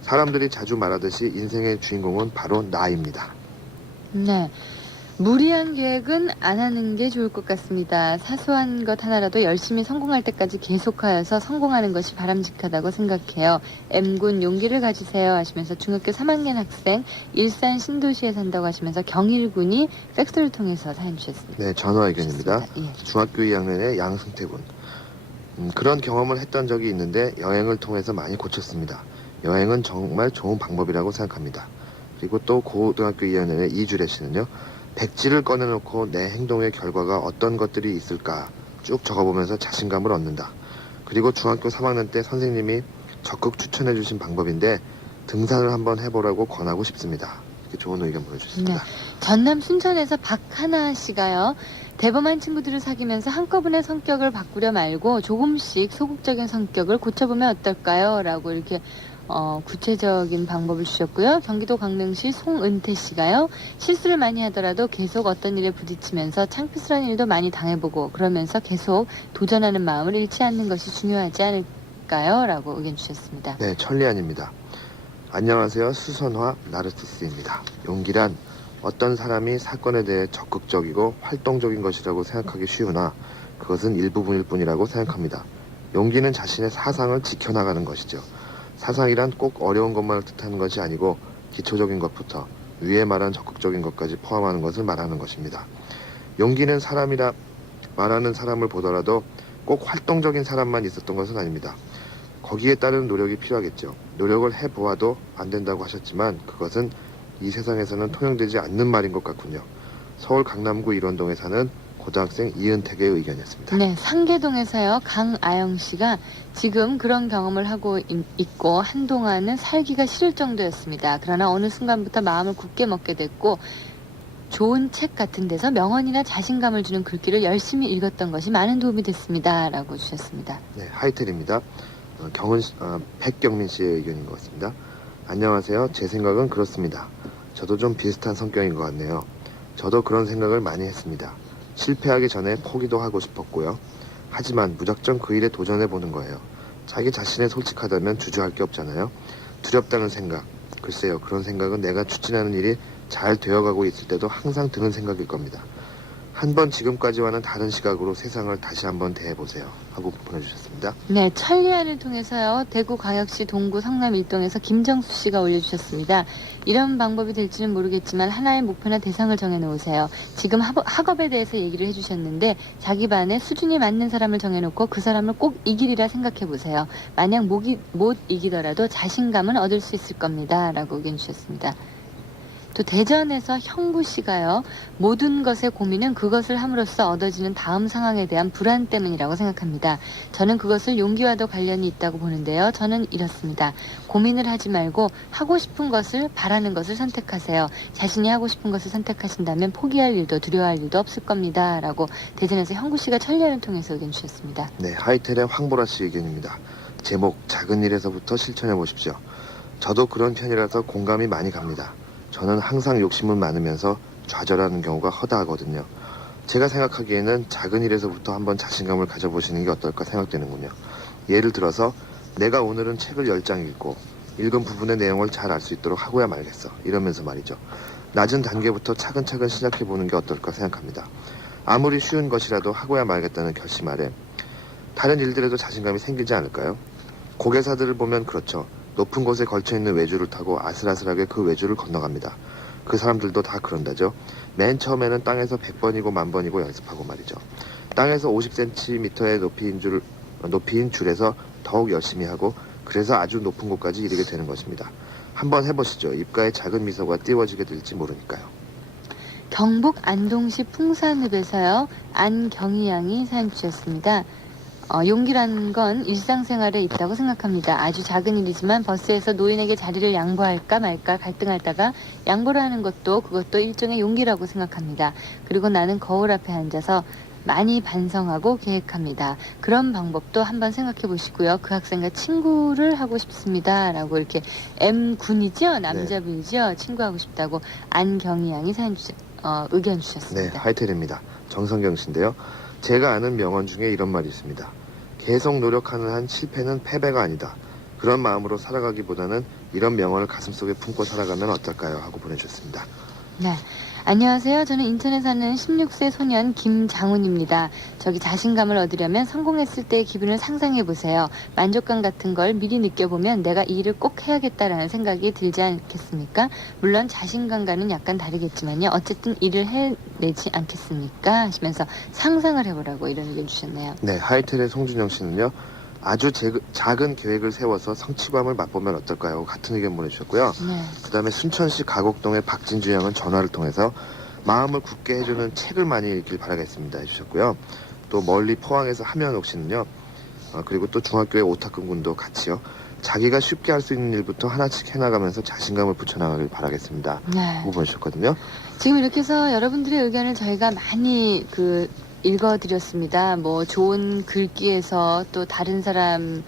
사람들이 자주 말하듯이 인생의 주인공은 바로 나입니다. 네. 무리한 계획은 안 하는 게 좋을 것 같습니다. 사소한 것 하나라도 열심히 성공할 때까지 계속하여서 성공하는 것이 바람직하다고 생각해요. M군 용기를 가지세요 하시면서 중학교 3학년 학생 일산 신도시에 산다고 하시면서 경일군이 팩스를 통해서 사연 주셨습니다. 네, 전화 의견입니다. 예. 중학교 2학년의 양승태군. 그런 경험을 했던 적이 있는데 여행을 통해서 많이 고쳤습니다. 여행은 정말 좋은 방법이라고 생각합니다. 그리고 또 고등학교 2학년의 이주래 씨는요. 백지를 꺼내놓고 내 행동의 결과가 어떤 것들이 있을까 쭉 적어보면서 자신감을 얻는다. 그리고 중학교 3학년 때 선생님이 적극 추천해 주신 방법인데 등산을 한번 해보라고 권하고 싶습니다. 이렇게 좋은 의견 보내주셨습니다. 네. 전남 순천에서 박하나 씨가요. 대범한 친구들을 사귀면서 한꺼번에 성격을 바꾸려 말고 조금씩 소극적인 성격을 고쳐보면 어떨까요? 라고 이렇게 구체적인 방법을 주셨고요. 경기도 강릉시 송은태 씨가요. 실수를 많이 하더라도 계속 어떤 일에 부딪히면서 창피스러운 일도 많이 당해보고 그러면서 계속 도전하는 마음을 잃지 않는 것이 중요하지 않을까요? 라고 의견 주셨습니다. 네, 천리안입니다. 안녕하세요. 수선화 나르티스입니다. 용기란 어떤 사람이 사건에 대해 적극적이고 활동적인 것이라고 생각하기 쉬우나 그것은 일부분일 뿐이라고 생각합니다. 용기는 자신의 사상을 지켜나가는 것이죠. 사상이란 꼭 어려운 것만을 뜻하는 것이 아니고 기초적인 것부터 위에 말한 적극적인 것까지 포함하는 것을 말하는 것입니다. 용기는 사람이라 말하는 사람을 보더라도 꼭 활동적인 사람만 있었던 것은 아닙니다. 거기에 따른 노력이 필요하겠죠. 노력을 해보아도 안 된다고 하셨지만 그것은 이 세상에서는 통용되지 않는 말인 것 같군요. 서울 강남구 일원동에 사는 고등학생 이은택의 의견이었습니다. 네, 상계동에서요. 강아영 씨가 지금 그런 경험을 하고 있고 한동안은 살기가 싫을 정도였습니다. 그러나 어느 순간부터 마음을 굳게 먹게 됐고 좋은 책 같은 데서 명언이나 자신감을 주는 글귀를 열심히 읽었던 것이 많은 도움이 됐습니다. 라고 주셨습니다. 네, 하이텔입니다. 백경민 씨의 의견인 것 같습니다. 안녕하세요. 제 생각은 그렇습니다. 저도 좀 비슷한 성격인 것 같네요. 저도 그런 생각을 많이 했습니다. 실패하기 전에 포기도 하고 싶었고요. 하지만 무작정 그 일에 도전해보는 거예요. 자기 자신에 솔직하다면 주저할 게 없잖아요. 두렵다는 생각. 글쎄요. 그런 생각은 내가 추진하는 일이 잘 되어가고 있을 때도 항상 드는 생각일 겁니다. 한번 지금까지와는 다른 시각으로 세상을 다시 한번 대해보세요. 하고 보내주셨습니다. 네, 천리안을 통해서요. 대구광역시 동구 성남 일동에서 김정수 씨가 올려주셨습니다. 이런 방법이 될지는 모르겠지만 하나의 목표나 대상을 정해놓으세요. 지금 학업에 대해서 얘기를 해주셨는데 자기 반에 수준이 맞는 사람을 정해놓고 그 사람을 꼭 이기리라 생각해보세요. 만약 못 이기더라도 자신감은 얻을 수 있을 겁니다. 라고 의견 주셨습니다. 또 대전에서 형부 씨가요. 모든 것의 고민은 그것을 함으로써 얻어지는 다음 상황에 대한 불안 때문이라고 생각합니다. 저는 그것을 용기와도 관련이 있다고 보는데요. 저는 이렇습니다. 고민을 하지 말고 하고 싶은 것을 바라는 것을 선택하세요. 자신이 하고 싶은 것을 선택하신다면 포기할 일도 두려워할 일도 없을 겁니다. 라고 대전에서 형부 씨가 천년을 통해서 의견 주셨습니다. 네, 하이텔의 황보라 씨 의견입니다. 제목 작은 일에서부터 실천해 보십시오. 저도 그런 편이라서 공감이 많이 갑니다. 저는 항상 욕심은 많으면서 좌절하는 경우가 허다하거든요. 제가 생각하기에는 작은 일에서부터 한번 자신감을 가져보시는 게 어떨까 생각되는군요. 예를 들어서 내가 오늘은 책을 10장 읽고 읽은 부분의 내용을 잘 알 수 있도록 하고야 말겠어. 이러면서 말이죠. 낮은 단계부터 차근차근 시작해보는 게 어떨까 생각합니다. 아무리 쉬운 것이라도 하고야 말겠다는 결심 아래 다른 일들에도 자신감이 생기지 않을까요? 고개사들을 보면 그렇죠. 높은 곳에 걸쳐있는 외주를 타고 아슬아슬하게 그 외주를 건너갑니다. 그 사람들도 다 그런다죠. 맨 처음에는 땅에서 100번이고 1000번이고 연습하고 말이죠. 땅에서 50cm의 높이인 줄에서 더욱 열심히 하고 그래서 아주 높은 곳까지 이르게 되는 것입니다. 한번 해보시죠. 입가에 작은 미소가 띄워지게 될지 모르니까요. 경북 안동시 풍산읍에서요. 안경희 양이 사연 주셨습니다. 용기라는 건 일상생활에 있다고 생각합니다. 아주 작은 일이지만 버스에서 노인에게 자리를 양보할까 말까 갈등하다가 양보를 하는 그것도 일종의 용기라고 생각합니다. 그리고 나는 거울 앞에 앉아서 많이 반성하고 계획합니다. 그런 방법도 한번 생각해 보시고요. 그 학생과 친구를 하고 싶습니다. 라고 이렇게 M군이죠? 남자분이죠? 친구하고 싶다고 안경희 양이 의견 주셨습니다. 네, 하이텔입니다. 정성경 씨인데요. 제가 아는 명언 중에 이런 말이 있습니다. 계속 노력하는 한 실패는 패배가 아니다. 그런 마음으로 살아가기보다는 이런 명언을 가슴속에 품고 살아가면 어떨까요? 하고 보내주셨습니다. 네. 안녕하세요. 저는 인천에 사는 16세 소년 김장훈입니다. 저기 자신감을 얻으려면 성공했을 때의 기분을 상상해보세요. 만족감 같은 걸 미리 느껴보면 내가 이 일을 꼭 해야겠다라는 생각이 들지 않겠습니까? 물론 자신감과는 약간 다르겠지만요. 어쨌든 일을 해내지 않겠습니까? 하시면서 상상을 해보라고 이런 의견 주셨네요. 네, 하이텔의 송준영 씨는요. 아주 작은 계획을 세워서 성취감을 맛보면 어떨까요? 같은 의견 보내주셨고요. 네. 그 다음에 순천시 가곡동의 박진주 양은 전화를 통해서 마음을 굳게 해주는 책을 많이 읽길 바라겠습니다 해주셨고요. 또 멀리 포항에서 함현옥 씨는요. 그리고 또 중학교의 오탁근 군도 같이요. 자기가 쉽게 할 수 있는 일부터 하나씩 해나가면서 자신감을 붙여나가길 바라겠습니다. 네. 하고 보내주셨거든요. 지금 이렇게 해서 여러분들의 의견을 저희가 많이 읽어드렸습니다. 뭐 좋은 글귀에서 또 다른 사람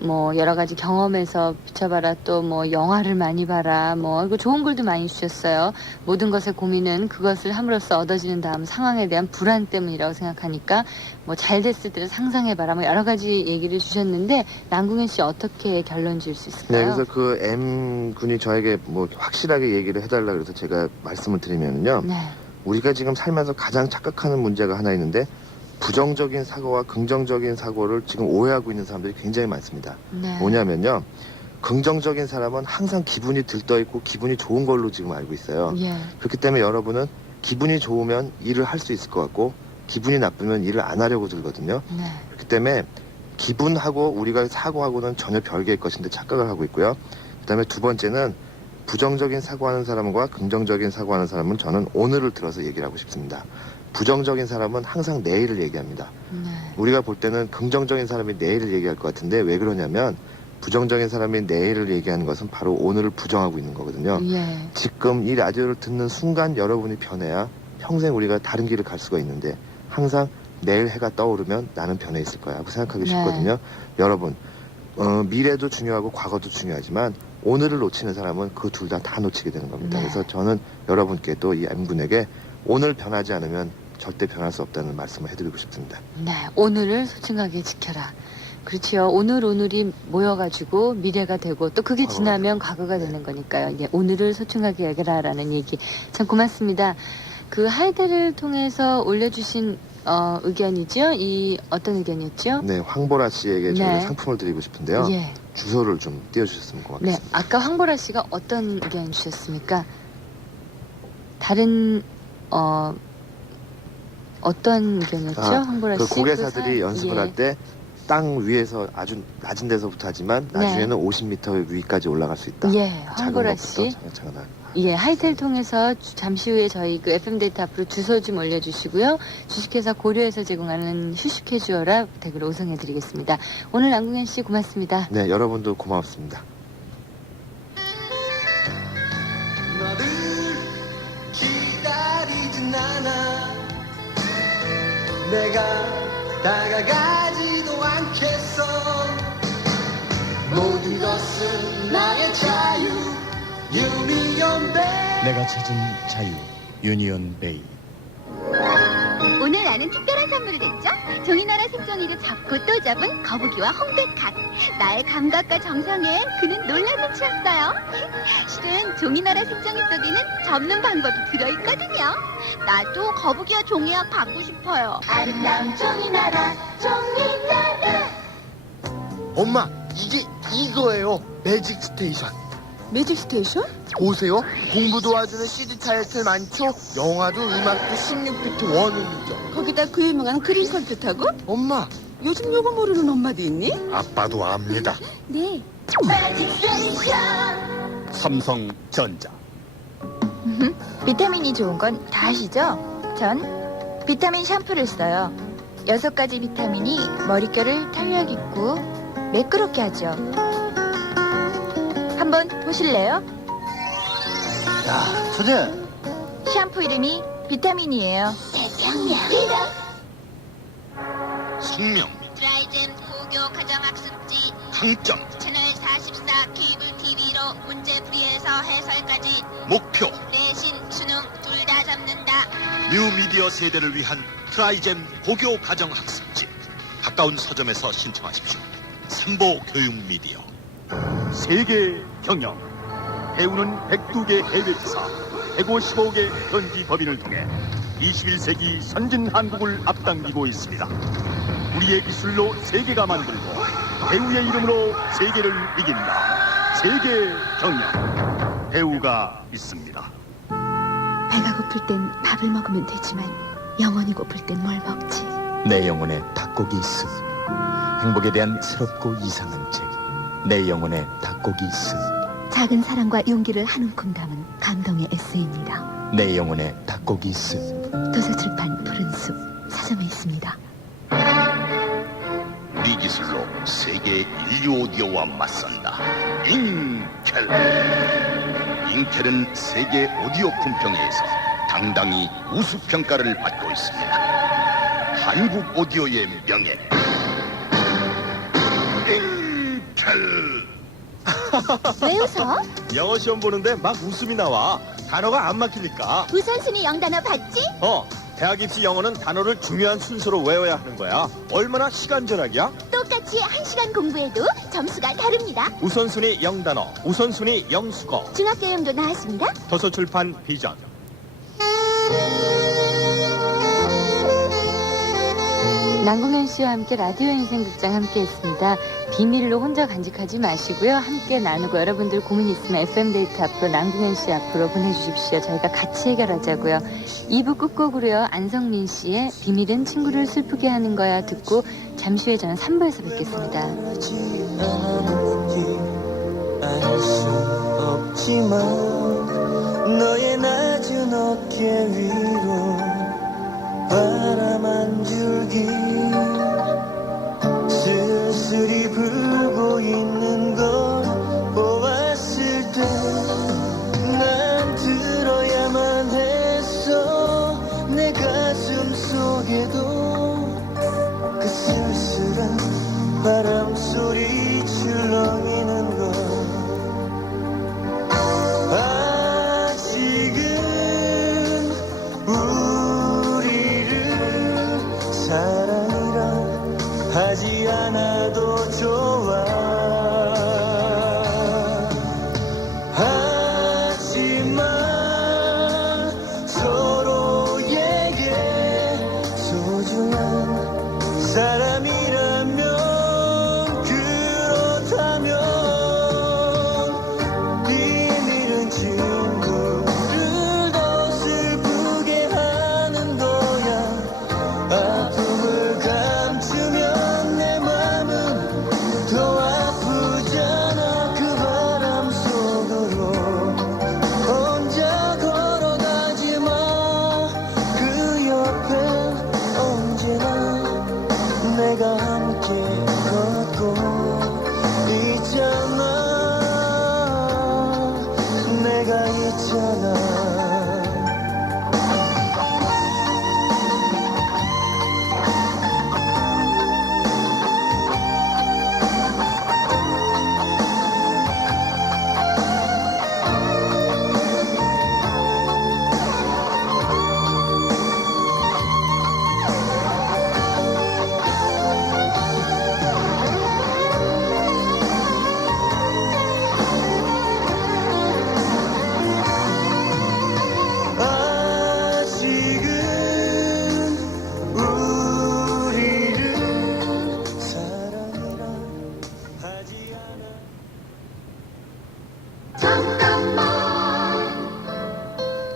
뭐 여러 가지 경험에서 비춰봐라 또 뭐 영화를 많이 봐라 뭐 이거 좋은 글도 많이 주셨어요. 모든 것의 고민은 그것을 함으로써 얻어지는 다음 상황에 대한 불안 때문이라고 생각하니까 뭐 잘 됐을 때를 상상해봐라 뭐 여러 가지 얘기를 주셨는데 남궁현 씨 어떻게 결론 지을 수 있을까요? 네, 그래서 그 M 군이 저에게 뭐 확실하게 얘기를 해달라 그래서 제가 말씀을 드리면요. 네. 우리가 지금 살면서 가장 착각하는 문제가 하나 있는데 부정적인 사고와 긍정적인 사고를 지금 오해하고 있는 사람들이 굉장히 많습니다. 네. 뭐냐면요. 긍정적인 사람은 항상 기분이 들떠있고 기분이 좋은 걸로 지금 알고 있어요. 예. 그렇기 때문에 여러분은 기분이 좋으면 일을 할 수 있을 것 같고 기분이 나쁘면 일을 안 하려고 들거든요. 네. 그렇기 때문에 기분하고 우리가 사고하고는 전혀 별개의 것인데 착각을 하고 있고요. 그 다음에 두 번째는 부정적인 사고하는 사람과 긍정적인 사고하는 사람은 저는 오늘을 들어서 얘기를 하고 싶습니다. 부정적인 사람은 항상 내일을 얘기합니다. 네. 우리가 볼 때는 긍정적인 사람이 내일을 얘기할 것 같은데 왜 그러냐면 부정적인 사람이 내일을 얘기하는 것은 바로 오늘을 부정하고 있는 거거든요. 예. 지금 이 라디오를 듣는 순간 여러분이 변해야 평생 우리가 다른 길을 갈 수가 있는데 항상 내일 해가 떠오르면 나는 변해 있을 거야 하고 생각하기 쉽거든요. 여러분 미래도 중요하고 과거도 중요하지만 오늘을 놓치는 사람은 그 둘 다 놓치게 되는 겁니다. 네. 그래서 저는 여러분께도 이 M군에게 오늘 변하지 않으면 절대 변할 수 없다는 말씀을 해드리고 싶습니다. 네, 오늘을 소중하게 지켜라. 그렇지요. 오늘이 모여가지고 미래가 되고 또 그게 지나면 과거가 되는 거니까요. 예, 오늘을 소중하게 여겨라라는 얘기 참 고맙습니다. 그 하이데를 통해서 올려주신 의견이죠? 이 어떤 의견이었죠? 네, 황보라 씨에게 저희가 네. 상품을 드리고 싶은데요. 예. 주소를 좀 띄워주셨으면 고맙겠습니다. 네, 아까 황보라 씨가 어떤 의견 주셨습니까? 다른 어떤 의견이었죠? 황보라 씨? 그 고개사들이 그 연습을 할 때 땅 위에서 아주 낮은 데서부터 하지만 나중에는 50m 위까지 올라갈 수 있다. 예, 작은 황보라 것부터 씨. 차근차근 예, 하이텔 통해서 잠시 후에 저희 그 FM데이트 앞으로 주소 좀 올려주시고요. 주식회사 고려에서 제공하는 휴식 캐주얼화 댁으로 우승해드리겠습니다. 오늘 남궁현 씨 고맙습니다. 네, 여러분도 고맙습니다. 너를 기다리진 않아 내가 다가가지도 않겠어 모든 것은 나의 자유 유니온 베이 내가 찾은 자유 유니온 베이. 오늘 나는 특별한 선물을 했죠. 종이나라 색종이를 잡고 또 잡은 거북이와 홍백학. 나의 감각과 정성에 그는 놀라서 치였어요. 실은 종이나라 색종이 속에는 접는 방법이 들어있거든요. 나도 거북이와 종이학 받고 싶어요. 아름다운 종이나라, 종이나라. 엄마 이게 이거예요 매직 스테이션 매직 스테이션? 보세요 공부 도와주는 CD 타이틀 많죠 영화도 음악도 16비트 원음이죠 거기다 그 유명한 그린 컴퓨터고? 엄마 요즘 요거 모르는 엄마도 있니? 아빠도 압니다 네. 매직 스테이션. 삼성전자. 비타민이 좋은 건 다 아시죠? 전 비타민 샴푸를 써요. 6가지 비타민이 머릿결을 탄력 있고 매끄럽게 하죠. 한번 보실래요? 야 서재 샴푸 이름이 비타민이에요. 태평양. 숙명, 드라이젠 고교 가정학습지 강점, 채널 44 케이블 TV로 문제풀이에서 해설까지 목표, 내신 수능 둘 다 잡는다. 뉴미디어 세대를 위한 트라이젠 고교 가정학습지. 가까운 서점에서 신청하십시오. 삼보 교육 미디어. 세계 경영. 배우는 102개 해외 지사, 155개 현지 법인을 통해 21세기 선진 한국을 앞당기고 있습니다. 우리의 기술로 세계가 만들고 배우의 이름으로 세계를 이긴다. 세계 경영. 배우가 있습니다. 배가 고플 땐 밥을 먹으면 되지만 영원히 고플 땐 뭘 먹지? 내 영혼에 닭고기 있음. 행복에 대한 새롭고 이상한 책. 내 영혼에 닭고기 있음. 작은 사랑과 용기를 한 움큼 담은 감동의 에세이입니다. 내 영혼에 닭고기 있음. 도서출판 푸른숲 서점에 있습니다. 우리 기술로 세계 인류 오디오와 맞선다. 인텔. 인텔은 세계 오디오 품평회에서 당당히 우수평가를 받고 있습니다. 한국 오디오의 명예. 인텔. 왜 웃어? 영어 시험 보는데 막 웃음이 나와. 단어가 안 막히니까. 우선순위 영단어 봤지? 대학 입시 영어는 단어를 중요한 순서로 외워야 하는 거야. 얼마나 시간 절약이야? 똑같이 1시간 공부해도 점수가 다릅니다. 우선순위 영단어, 우선순위 영수거. 중학교용도 나왔습니다. 도서출판 비전. 남궁현 씨와 함께 라디오 인생극장 함께했습니다. 비밀로 혼자 간직하지 마시고요. 함께 나누고 여러분들 고민 있으면 FM데이트 앞으로 남궁현 씨 앞으로 보내주십시오. 저희가 같이 해결하자고요. 2부 끝곡으로요. 안성민 씨의 비밀은 친구를 슬프게 하는 거야 듣고 잠시 후에 저는 3부에서 뵙겠습니다. 알 수 없지만 너의 낮은 어깨 위로 바람 한 줄기 쓸쓸히 불고 있는 걸 보았을 때 난 들어야만 했어 내 가슴 속에도 그 쓸쓸한 바람 소리 출렁이는 걸 아직은 사랑이라 하지 않아도 좋아 하지만 서로에게 소중한 사람이라면 그렇다면 비밀은 친구를 더 슬프게 하는 거야 아픔을 감추면 내 맘은 더 내가 함께 걷고 있잖아. 내가 있잖아.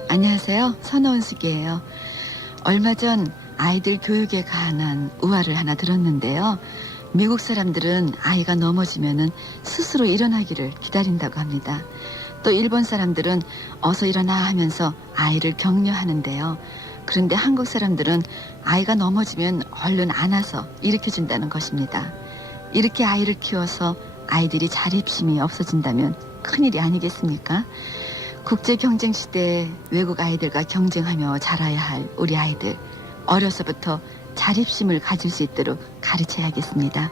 안녕하세요. 선원숙이에요. 얼마 전 아이들 교육에 관한 우화를 하나 들었는데요. 미국 사람들은 아이가 넘어지면은 스스로 일어나기를 기다린다고 합니다. 또 일본 사람들은 어서 일어나 하면서 아이를 격려하는데요. 그런데 한국 사람들은 아이가 넘어지면 얼른 안아서 일으켜준다는 것입니다. 이렇게 아이를 키워서 아이들이 자립심이 없어진다면 큰일이 아니겠습니까? 국제 경쟁 시대에 외국 아이들과 경쟁하며 자라야 할 우리 아이들, 어려서부터 자립심을 가질 수 있도록 가르쳐야겠습니다.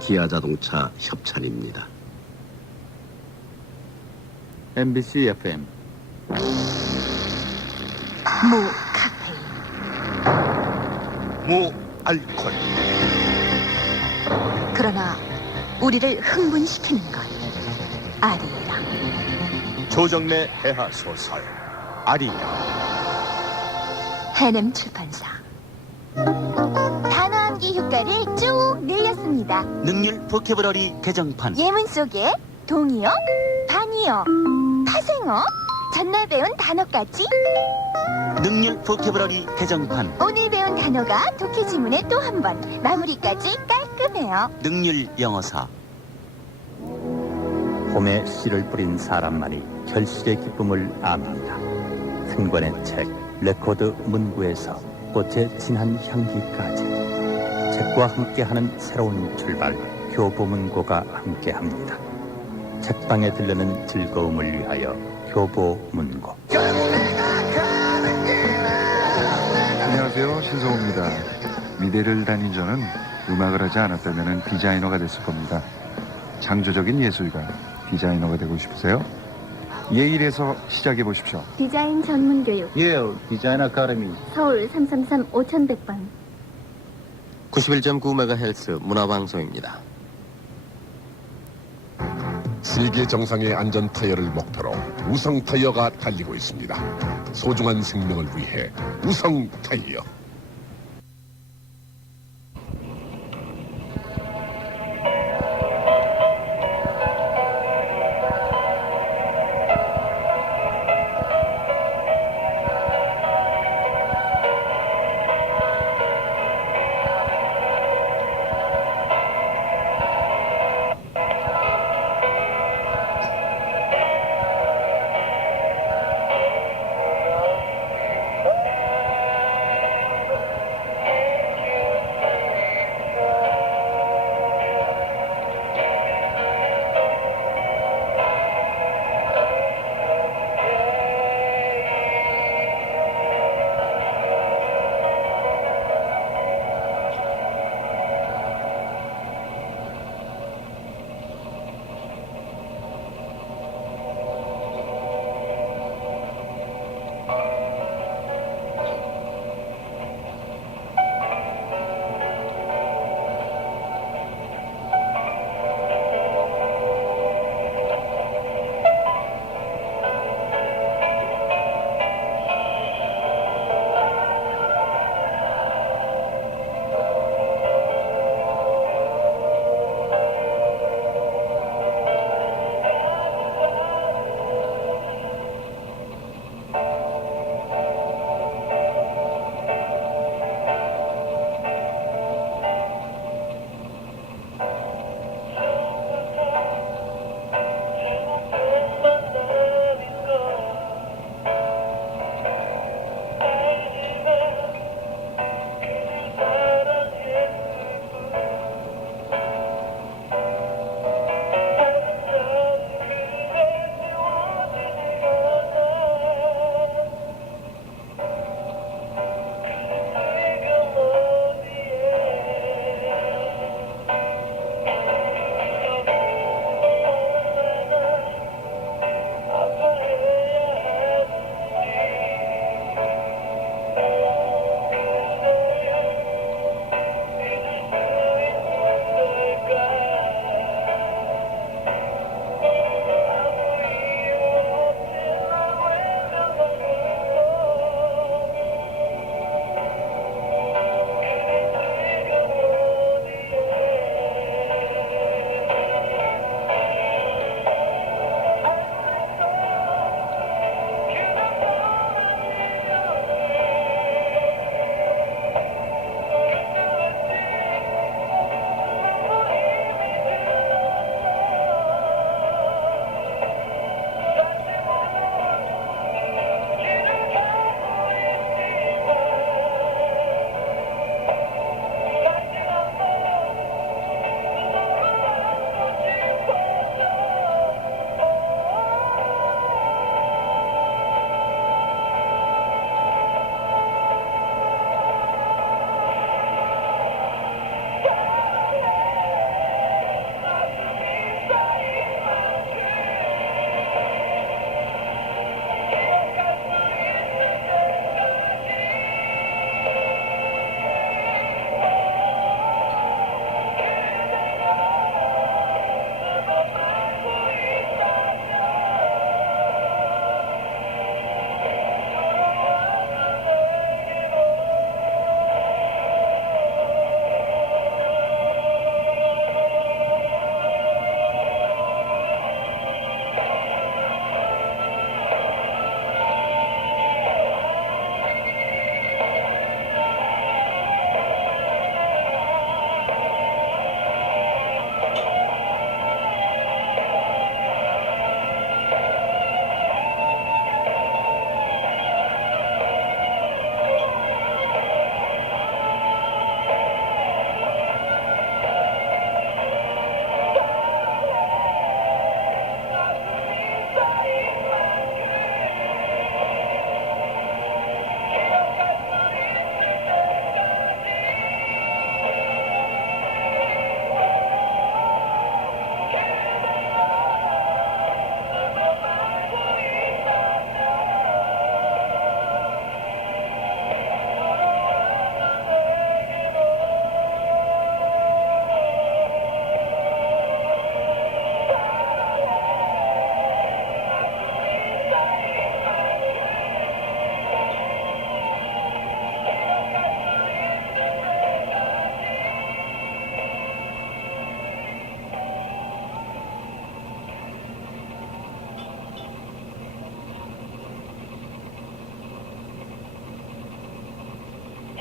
기아자동차 협찬입니다. MBC FM 무알콜. 그러나 우리를 흥분시키는 건 아리랑. 조정래 해하 소설 아리랑. 해냄 출판사. 단어 암기 효과를 쭉 늘렸습니다. 능률 보케브러리 개정판. 예문 속에 동의어, 반의어, 파생어, 전날 배운 단어까지. 능률 보케브러리 개정판. 오늘 배운 단어가 독해 지문에 또 한 번. 마무리까지 깔끔해요. 능률 영어사. 봄에 씨를 뿌린 사람만이 결실의 기쁨을 압니다. 승관의 책 레코드 문구에서 꽃의 진한 향기까지 책과 함께하는 새로운 출발 교보문고가 함께합니다. 책방에 들르는 즐거움을 위하여 교보문고. 안녕하세요, 신성호입니다. 미대를 다닌 저는 음악을 하지 않았다면 디자이너가 됐을 겁니다. 창조적인 예술가, 디자이너가 되고 싶으세요? 예일에서 시작해 보십시오. 디자인 전문 교육. 예일 디자인 아카데미. 서울 333-5100번. 91.9MHz 문화방송입니다. 세계 정상의 안전 타이어를 목표로 우성 타이어가 달리고 있습니다. 소중한 생명을 위해 우성 타이어.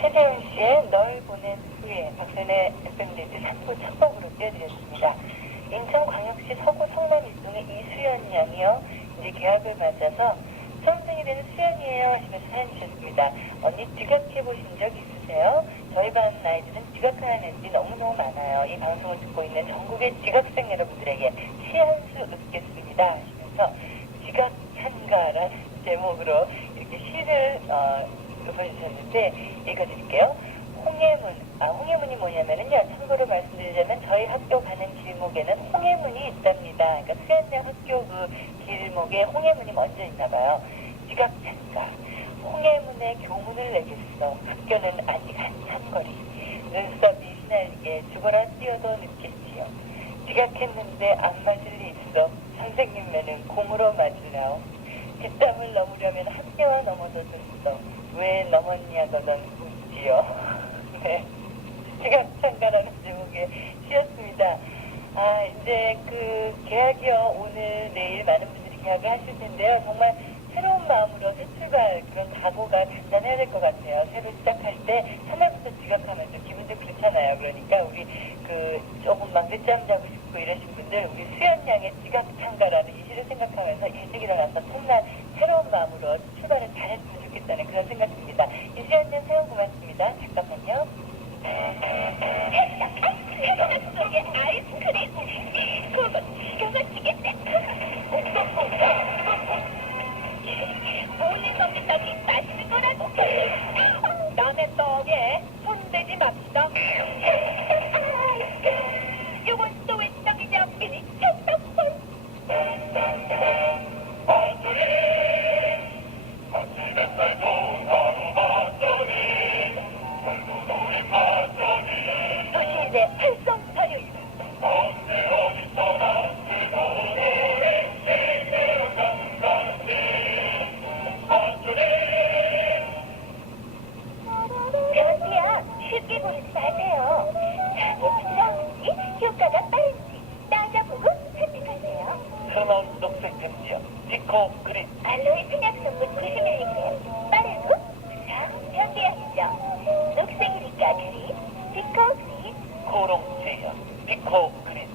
최재훈 씨의 널 보낸 후에 박선의 밴드 3부 첫 곡으로 띄워드렸습니다. 인천광역시 서구 성남 일동의 이수연 양이요. 이제 개학을 맞아서 수험생이 되는 수연이에요 하시면서 사연 주셨습니다. 언니 지각해보신 적 있으세요? 저희 반 아이들은 지각하는 애들이 너무너무 많아요. 이 방송을 듣고 있는 전국의 지각생 여러분들에게 시 한 수 읊겠습니다 하시면서 지각찬가라는 제목으로 이렇게 시를 읊어주셨는데 읽어드릴게요. 홍해문이 뭐냐면은요, 참고로 말씀드리자면 저희 학교 가는 길목에는 홍해문이 있답니다. 그러니까 수연양 학교 그 길목에 홍해문이 먼저 있나봐요. 지각찬가. 홍해문에 교문을 내겠어. 학교는 아직 한참 거리. 눈썹이 휘날리게 죽어라 뛰어도 늦겠지요. 지각했는데 안 맞을 리 있어. 선생님 매는 공으로 맞으라오. 뒷담을 넘으려면 학교와 넘어졌어. 왜 넘었냐고 넌 묻지요. 네. 지각찬가라는 제목의 시였습니다. 아, 이제 그 개학이요. 오늘, 내일 많은 분들이 개학을 하실 텐데요. 정말 새로운 마음으로 새 출발, 그런 각오가 단단해야 될 것 같아요. 새로 시작할 때 첫날부터 지각하면 좀 기분도 그렇잖아요. 그러니까 우리 그 조금 막 늦잠 자고 싶고 이러신 분들, 우리 수연 양의 지각찬가라는 이 시를 생각하면서 일찍 일어나서 첫날 새로운 마음으로 출발을 잘했으면 좋겠다는 그런 생각이 듭니다. 이수연 양 사연 고맙습니다. 잠깐만요. 아이스크림 그거 기가 막히겠네. 오늘 먹는 떡이 맛있는 거라고. 남의 떡에 손대지 맙시다. 이건 또 왜 떡이냐? 미쳤다. 도시인의 활성화요일. 그런데요, 쉽게 고르지 마세요. 부드러운지 효과가 빠른지 따져보고 선택하세요. 선한 녹색 금지요. 디코 그린. 알로에 생약 성분 90mg. 빠르고 부드러운 견디하시죠. 녹색이니까 그린, 디코 그린. 코롱제요. 디코 그린.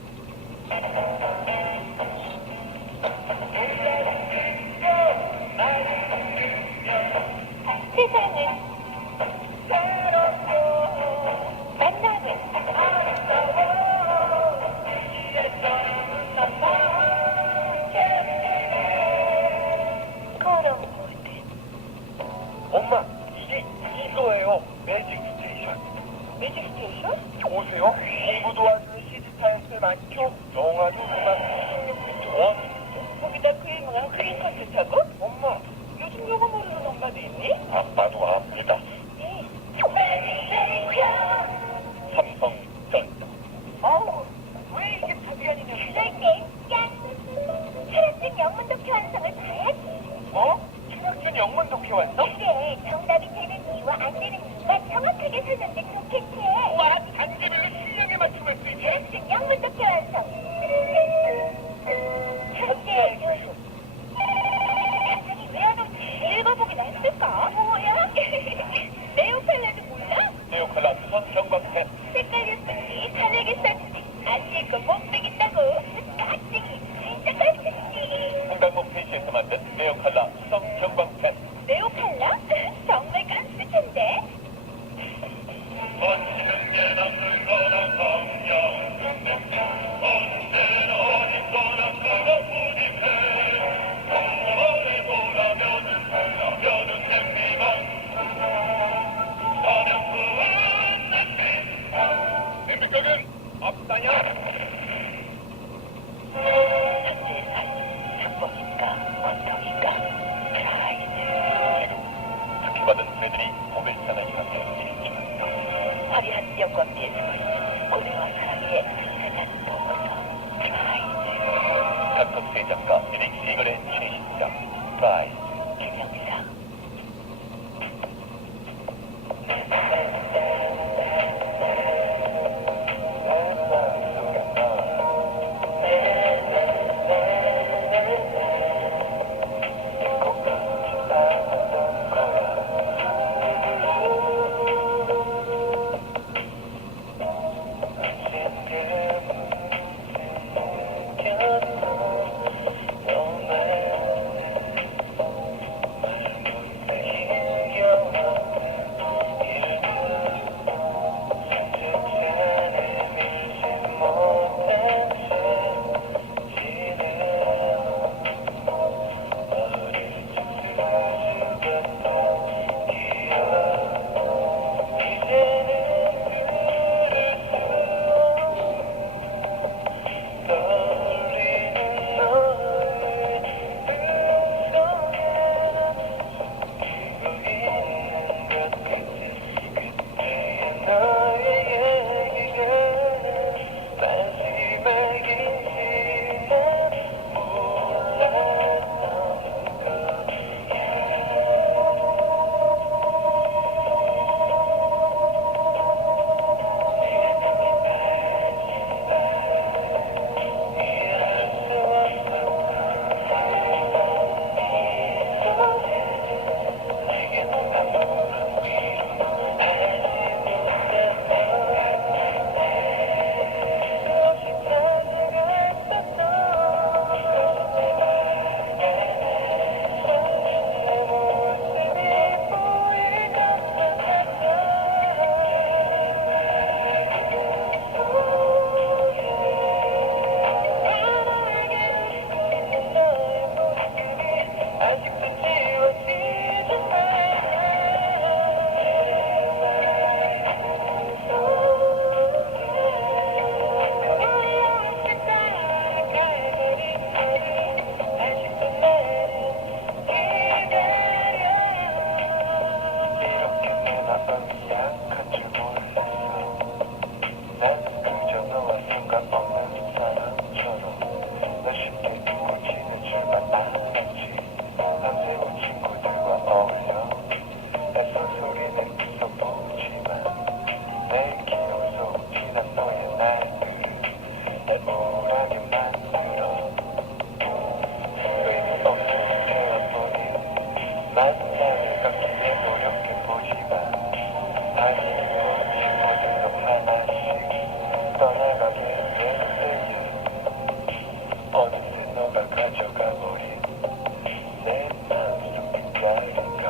세상은 만나는 엄마, 이거예요. 매직 스테이션. 매직 스테이션? 오세요. 공부도 하시는 CD 타이틀 많죠? 영화도 음악 16비트. 거기다 그 유명한 그린 콘서트하고? 엄마, 요즘 요거 모르는 엄마도 있니? 아빠도 압니다. 삼성전자. 어우, 왜 이렇게 답변이냐? 그럴 때, 짠! 철학적 영문독표 완성을 봐야지. 뭐? 철학준 영문 독해 왔어? 그래, 정답이 되는 이유와 안 되는 이유가 정확하게 설명돼 좋겠지. 와, 단계별로 실력에 맞춤할 수 있게. 철학적 영문독표 완성. 첫째, 갑자기 왜 안 오지? 읽어보긴 했을까? 뭐야? 네오칼라도 몰라? 네오칼라 수선 경광펜. 색깔이었지, 탄핵의 쌀지. 안 읽고 못 빼겠다고. 깍쟁이, 진짜 깍쟁이. 한강목 페이지에서 만든 네오칼라 수성 경광펜. 네오칼라? 정말 깜찍한데? 멋지는 게 남을 거라 성령. 언제나 어디서나 그것뿐이네. 영원히 보라면은 행비만. 사명꾼 냄비. 냄비가는 앞다냐? 받은 애들이 법에 있다는 이한테 화려한 영광 예술, 고생한 사랑의 희생한 보고서, 프라이즈. 각국 세작가 미릭 시글의 최신작 프라이즈. 김영사. 만남을 걷기에 노력해보지만 다시 모든 것 하나씩 떠나가게 됐어요. 어느새 너가 가져가버린 내 마음속 빛깔이가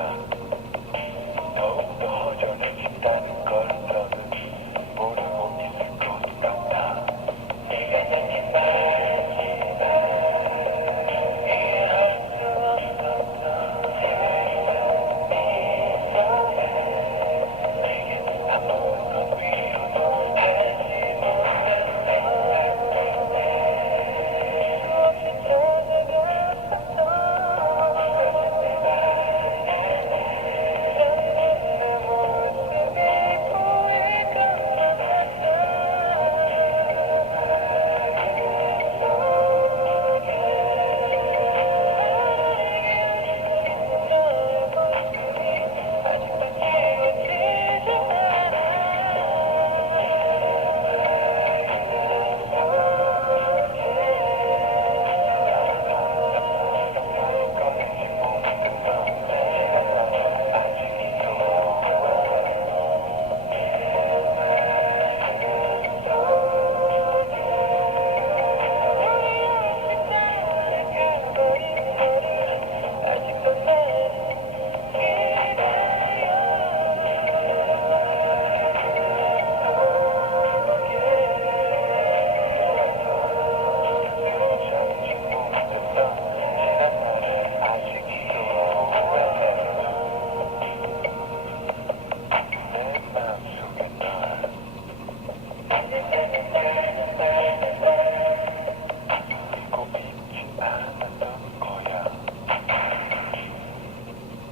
더욱더 허전해진다는 걸 너는 모르고 있을 것 같아. 네가 내게 말했지만 이해할 수 없었어. 내게는 아무것도 위로도 하지 못했어. 수없이 찾아갔었어.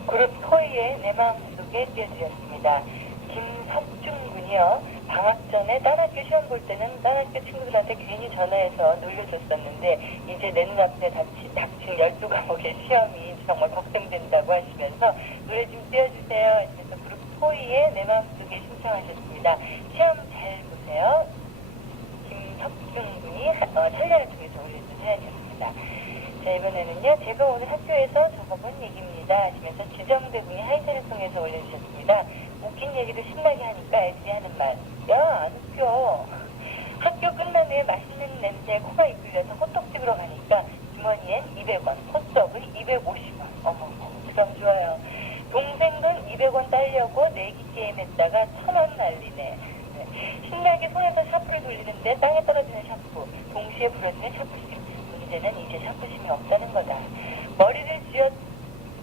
그룹 토이의 내 마음속에 띄워드렸습니다. 김석준 군이요. 방학 전에 딴학교 시험 볼 때는 딴학교 친구들한테 괜히 전화해서 놀려줬었는데 이제 내 눈앞에 닥친 12과목의 시험이 정말 걱정된다고 하시면서 노래 좀 띄워주세요 하시면서 그룹 토이의 내 마음속에 신청하셨습니다. 시험 잘 보세요. 김석준 군이 천년을 통해서 올려준 사연이었습니다. 자, 이번에는요. 제가 오늘 학교에서 적어본 얘기입니다 하시면서 지정대 군이 하이텐을 통해서 올려주셨습니다. 웃긴 얘기도 신나게 하니까 애들이 하는 말. 야, 안 웃겨. 학교 끝난 후에 맛있는 냄새에 코가 이끌려서 호떡집으로 가니까 주머니엔 200원, 호떡은 250원. 어머, 그럼 좋아요. 동생 돈 200원 따려고 내기 게임 했다가 1000원 날리네. 신나게 손에서 샤프를 돌리는데 땅에 떨어지는 샤프, 동시에 부러지는 샤프심. 문제는 이제 샤프심이 없다는 거다. 머리를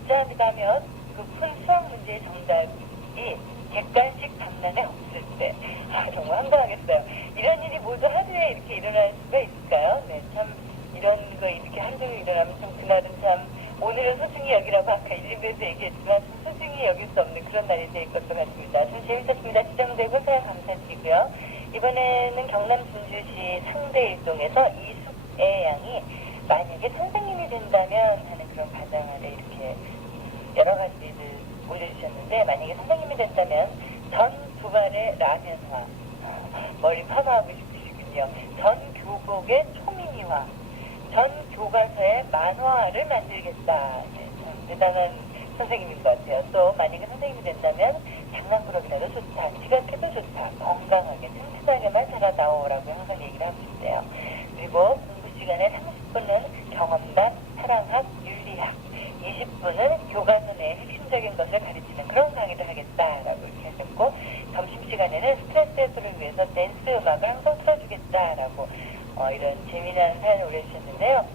쥐어짜가면 그 큰 수학 문제의 정답이 객관식 방면에 없을 때. 아, 정말 황당하겠어요. 이런 일이 모두 하루에 이렇게 일어날 수가 있을까요? 네, 참 이런 거 이렇게 한 종일 일어나면 참 그날은 참 오늘은 소중히 여기라고 아까 1, 2부에서 얘기했지만 소중히 여길 수 없는 그런 날이 될 것 같습니다. 참 재밌었습니다. 지정되고 사연 감사드리고요. 이번에는 경남 진주시 상대일동에서 이숙애 양이 만약에 선생님이 된다면 하는 그런 가정 아래 이렇게 여러 가지를 올려주셨는데 만약에 선생님이 된다면 전 두발의 라면화, 머리 파마하고 싶으시군요. 전 교복의 초미니화, 전 교과서의 만화를 만들겠다. 네, 참 대단한 선생님인 것 같아요. 또 만약에 선생님이 된다면 장난꾸러기라도 좋다, 지각해도 좋다, 건강하게 튼튼하게만 자라다오라고 항상 얘기를 하고 있어요. 그리고 공부 시간에 30분은 경험담, 사랑학, 윤리학, 20분은 교과서 내 핵심적인 것을 가르치는 그런 강의를 하겠다라고 이렇게 하셨고, 점심시간에는 스트레스 해소를 위해서 댄스 음악을 항상 틀어주겠다라고 이런 재미난 사연을 올려주셨는데요.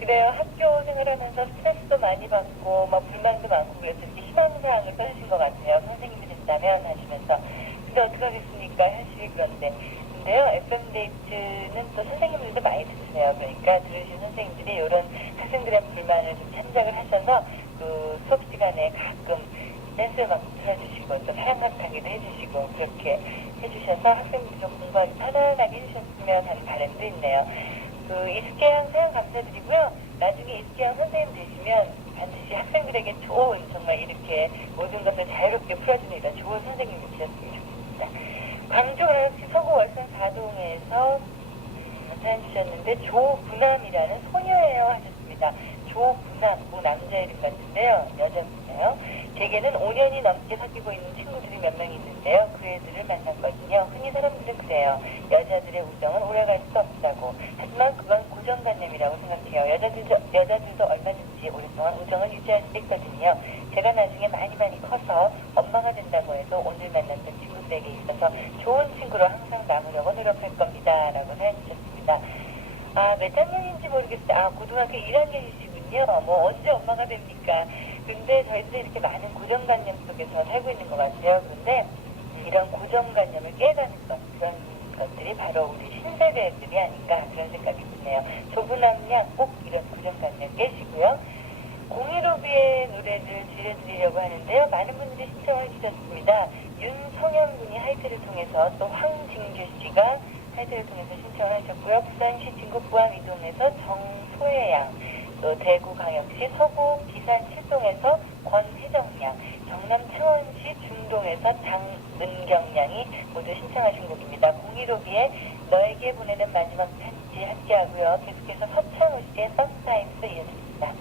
그래요. 학교 생활하면서 스트레스도 많이 받고 막 불만도 많고 그래서 이렇게 희망사항을 써주신 것 같아요. 선생님이 된다면 하시면서. 근데 어떡하겠습니까? 현실이 그런데. 근데요. FM데이트는 또 선생님들도 많이 들으세요. 그러니까 들으신 선생님들이 이런 학생들의 불만을 좀 참작을 하셔서 그 수업 시간에 가끔 댄스 음악도 틀어주시고 또 사랑학 강의도 해주시고 그렇게 해주셔서 학생들이 좀 공부하기 편안하게 해주셨으면 하는 바람도 있네요. 그 이숙계양 사연 감사드리고요. 나중에 이숙계양 선생님 되시면 반드시 학생들에게 좋은 정말 이렇게 모든 것을 자유롭게 풀어주는 이런 좋은 선생님이 되셨으면 좋겠습니다. 광주 그라시 서구 월산 4동에서 사연 주셨는데 조구남이라는 소녀예요 하셨습니다. 조분학고 남자 이름 같은데요. 여자분이에요. 제게는 5년이 넘게 사귀고 있는 친구들이 몇 명 있는데요. 그 애들을 만났거든요. 흔히 사람들은 그래요. 여자들의 우정은 오래갈 수 없다고. 하지만 그건 고정관념이라고 생각해요. 여자들도 얼마든지 오랫동안 우정을 유지할 수 있거든요. 제가 나중에 많이 커서 엄마가 된다고 해도 오늘 만났던 친구들에게 있어서 좋은 친구로 항상 남으려고 노력할 겁니다. 라고 사연 주셨습니다. 몇 학년인지 모르겠어요. 고등학교 1학년이시군요. 뭐 언제 엄마가 됩니까? 근데 저희들이 이렇게 많은 고정관념 속에서 살고 있는 것 같아요. 근데 이런 고정관념을 깨닫는 그런 것들이 바로 우리 신세대들이 아닌가 그런 생각이 드네요. 좁은 함량 꼭 이런 고정관념 깨시고요. 015B의 노래를 들려드리려고 하는데요. 많은 분들이 신청을 주셨습니다. 윤성현 군이 하이트를 통해서 또 황진규 씨가 하이트를 통해서 신청을 하셨고요. 부산시 진구부암 이동에서 정소혜 양, 또 대구광역시 서구 기산 칠동에서 권혜정 양, 경남 창원시 중동에서 장은경 양이 모두 신청하신 곡입니다. 015B의 너에게 보내는 마지막 편지 함께하고요. 계속해서 서창우 씨의 썸타임스 이어드립니다.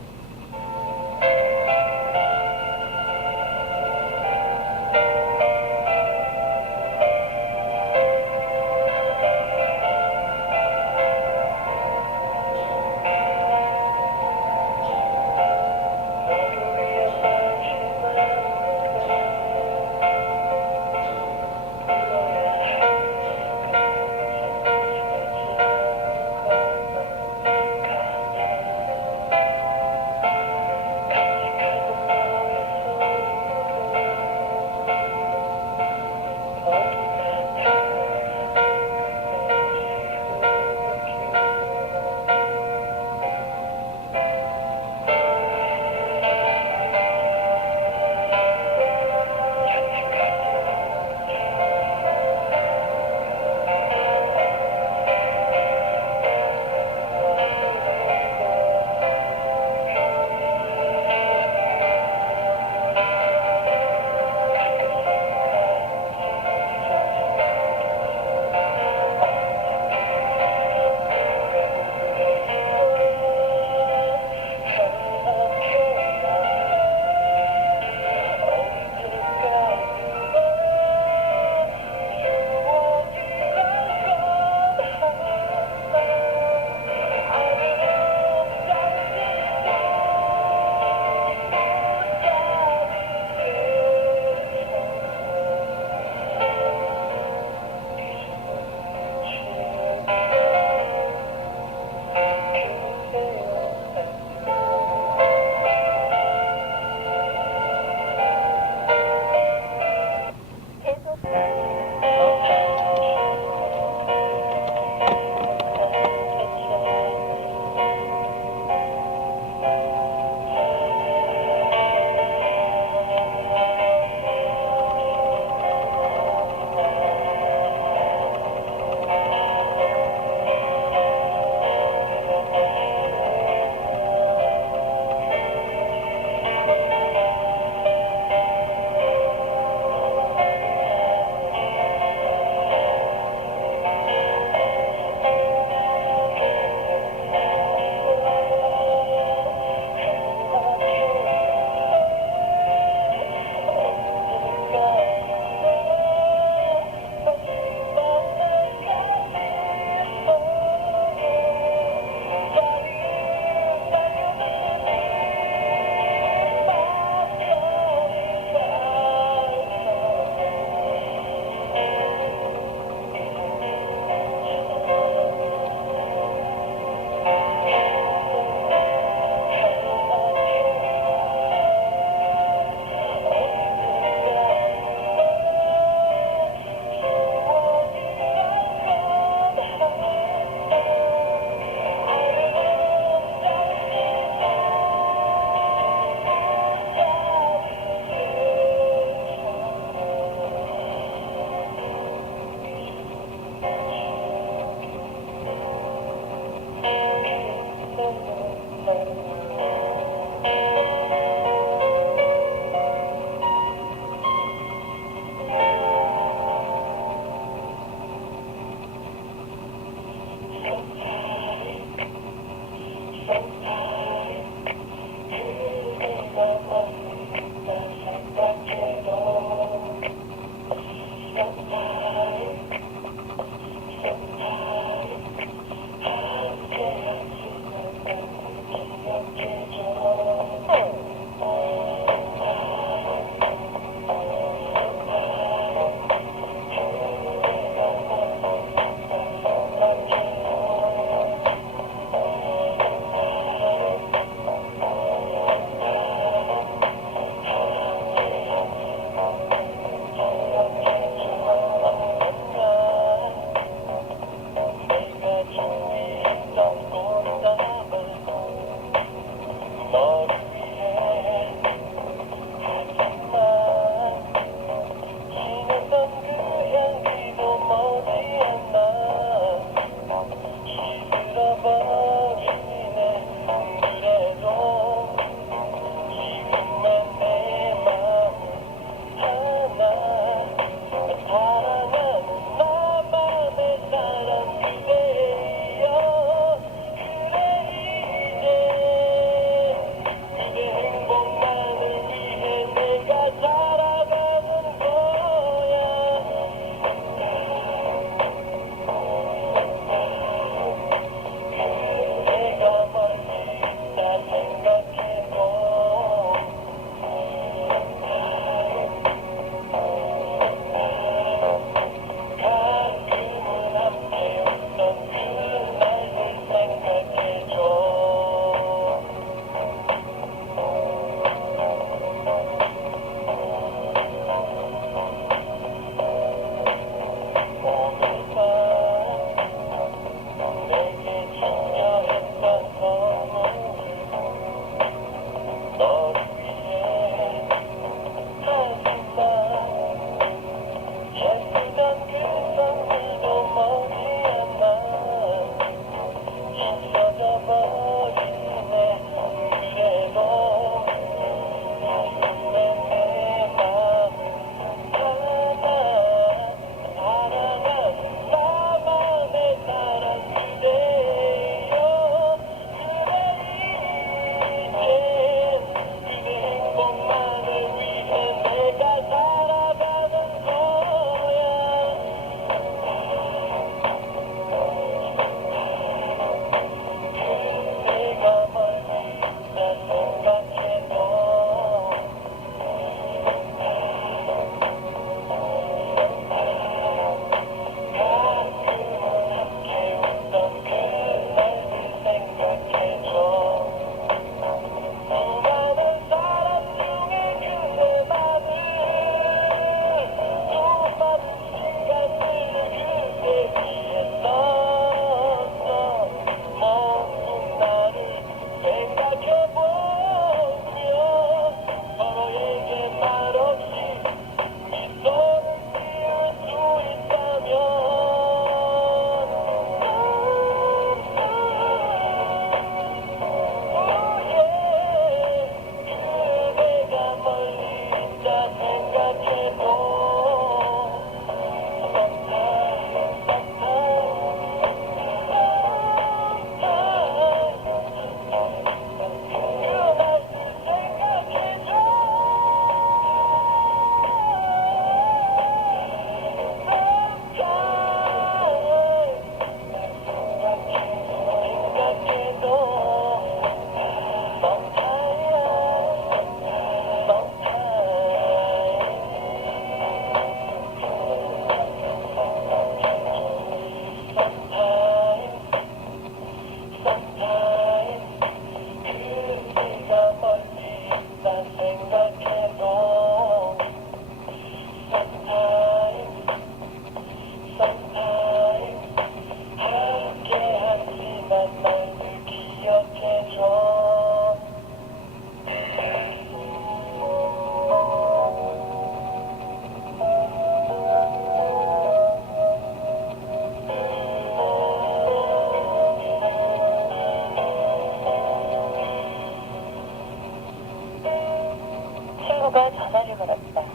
친구가 전화를 걸었다.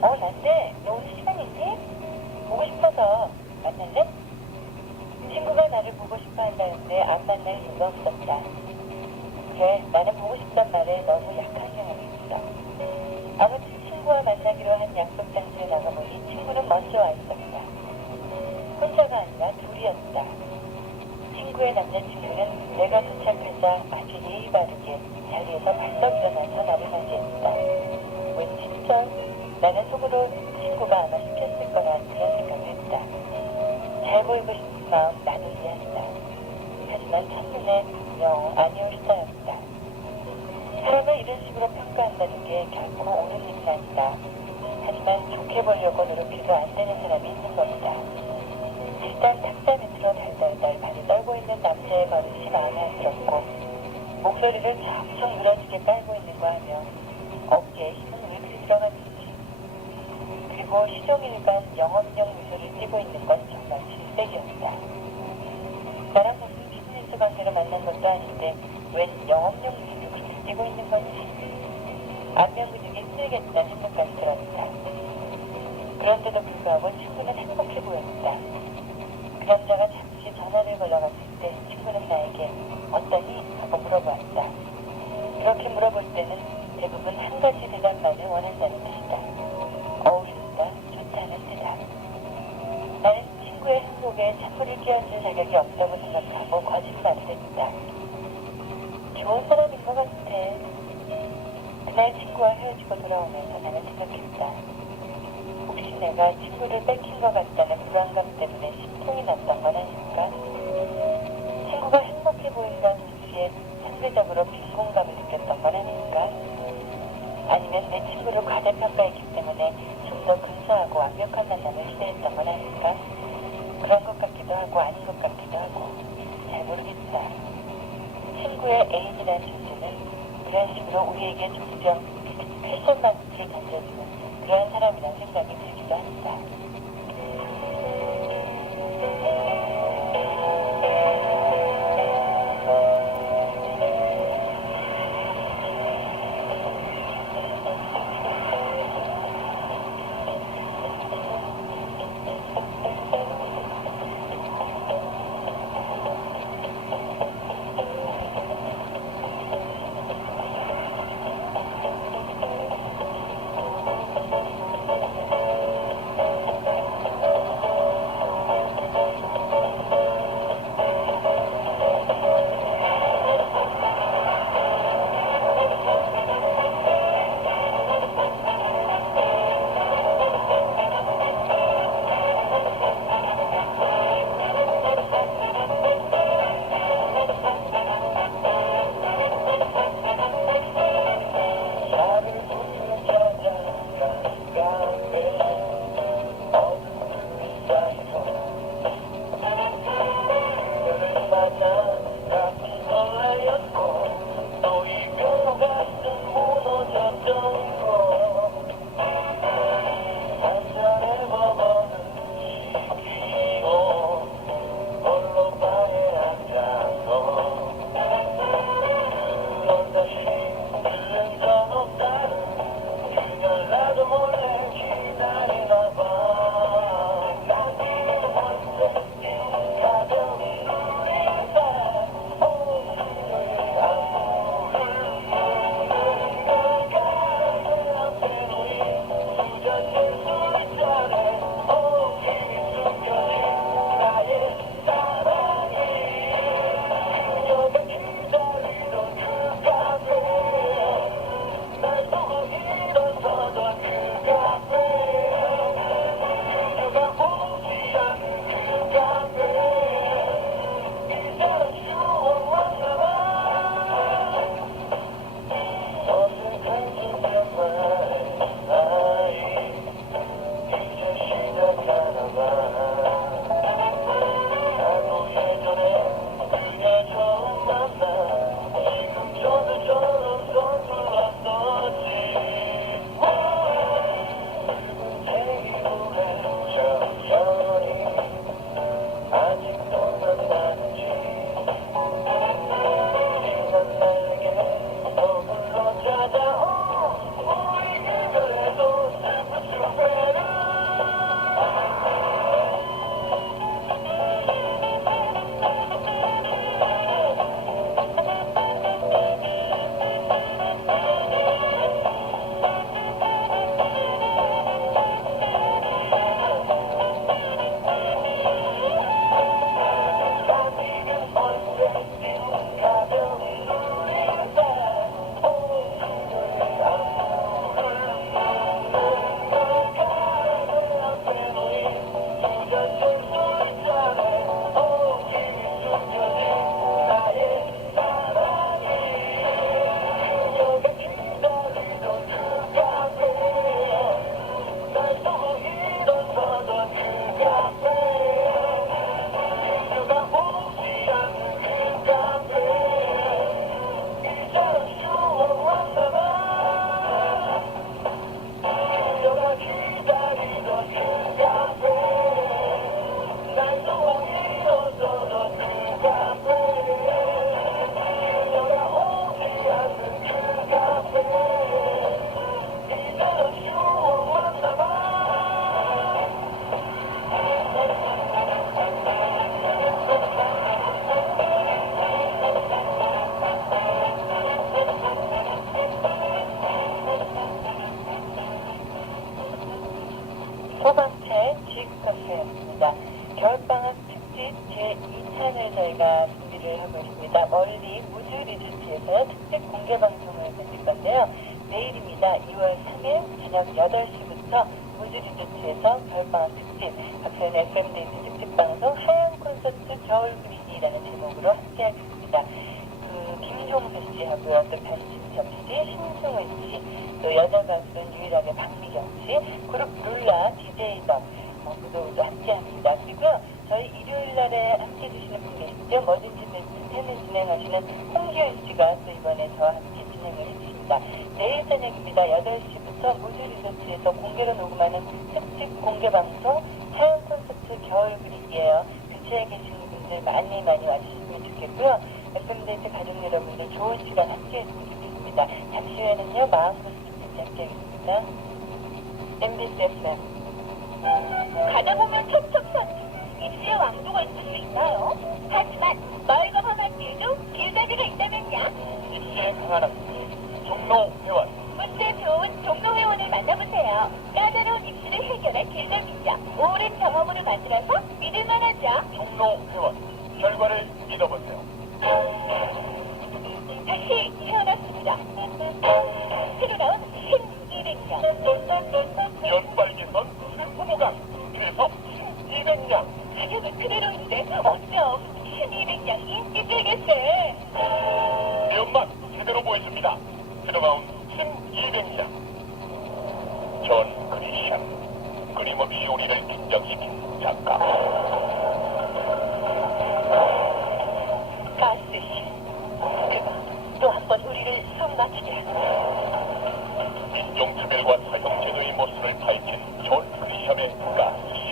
난데 너 오늘 시간 있니? 보고 싶어서 만날래? 친구가 나를 보고 싶어 한다는데 안 만날 이유가 없었다. 그래, 나는 보고 싶단 말에 너무 약한 경험이 있어. 아무튼 친구와 만나기로 한 약속 장소에 나가보니 친구는 먼저 와 있었다. 혼자가 아니라 둘이었다. 친구의 남자친구는 내가 도착하자 아주 예의 바르게 자리에서 벌떡 일어나서 나를 맞이했다. 웬일이죠? 나는 속으로 친구가 아마 시켰을 거란 그런 생각을 했다. 잘 보이고 싶은 마음 나도 이해한다. 하지만 첫눈에 영 아니올 스타였다. 사람을 이런 식으로 평가한다는 게 결코 옳은 일은 아니다. 하지만 좋게 보려고 노력해도 안 되는 사람이 있는 겁니다. 일단 탁자 밑으로 달달달 발을 떨고 있는 남자의 버릇이 마음에 안 들었고 목소리를 쫙쫙 늘어지게 깔고 있는 거 하며 어깨에 힘은 왜 그리 들어갔는지 그리고 시종일관 영업용 미소를 띠고 있는 건 정말 질색이었다. 나랑 무슨 비즈니스 관계로 만난 것도 아닌데 웬 영업용 미소를 그리 띠고 있는 건지 안면 근육이 쓰리겠다는 생각까지 들었다. 그런데도 불구하고 친구는 행복해 보였다. 그 남자가 잠시 전화를 걸러갔을 때 친구는 나에게 어떠니? 하고 물어보았다. 그렇게 물어볼 때는 대부분 한 가지 대답만을 원한다는 뜻이다. 어울린다, 좋다는 대답. 나는 친구의 행복에 찬물을 끼얹을 자격이 없다고 생각하고 거짓말을 했다. 좋은 사람인 것 같아. 그날 친구와 헤어지고 돌아오면서 나는 생각했다. 혹시 내가 친구를 뺏긴 것 같다는 불안감 때문에 심통이 났던 건 아닐까? 친구가 행복해 보인다는 수치에 상대적으로 빈곤감을 느꼈던 건 아닐까? 아니면 내 친구를 과대평가했기 때문에 좀 더 근사하고 완벽한 만남을 기대했던 건 아닐까? 그런 것 같기도 하고 아닌 것 같기도 하고 잘 모르겠다. 친구의 애인이라는 존재는 그런 식으로 우리에게 종종 패션 마스크를 던져주는 그런 사람이라는 생각이 들기도 한다. 소방차의 지크카페였습니다. 겨울방학 특집 제2탄을 저희가 준비를 하고 있습니다. 멀리 우주 리조트에서 특집 공개 방송을 가질 건데요. 내일입니다. 2월 3일 저녁 8시부터 우주 리조트에서 겨울방학 특집 박소연의 FM데이트 특집 방송 하얀 콘서트 겨울 그리기라는 제목으로 함께하겠습니다. 김종수 씨하고요, 또 변진섭 씨, 신승훈 씨, 또 여자 가수는 유일하게 박미경 씨, 그룹 룰라, DJ 덕 모두 함께합니다. 그리고요, 저희 일요일 날에 함께해 주시는 분 계시죠? 뭐든지 베스트10을 진행하시는 홍기현 씨가 또 이번에 저와 함께 진행을 해주십니다. 내일 저녁입니다. 8시부터 무주 리조트에서 공개로 녹음하는 특집 공개 방송 하얀 콘서트 겨울 그리기예요. 근처에 계시는 분들 많이 와주시면 좋겠고요. FM데이트 가족 여러분들 좋은 시간 함께 했으면 좋겠습니다. 잠시 후에는요, 마음고스트 함께하겠습니다. MBC FM. 가다 보면 첩첩산 입시의 왕도가 있을 수 있나요? 하지만 마을과 밤할길도 길잡이가 있다면요. 입시의 강한 종로 회원. 문제 좋은 종로 회원을 만나보세요. 까다로운 입시를 해결할 길잡이죠. 오랜 경험으로 만들어서 믿을만하죠. 종로 회원. 결과를 믿어보세요. 다시 태어났습니다. 새로 나온 신이백년. 연빨개선 후보가 그래서 200년. 가격은 그대로인데 어쩜 신이백년이 힘들겠어요. 매운맛 제대로 보여줍니다. 새로 나온 신200년. 존 그리샴. 끊임없이 우리를 긴장시킨 작가. 가스신. 그가 또 한 번 우리를 숨막히게. 인종차별과 사형제도의 모순을 밝힌 존 그리샴의 가스신.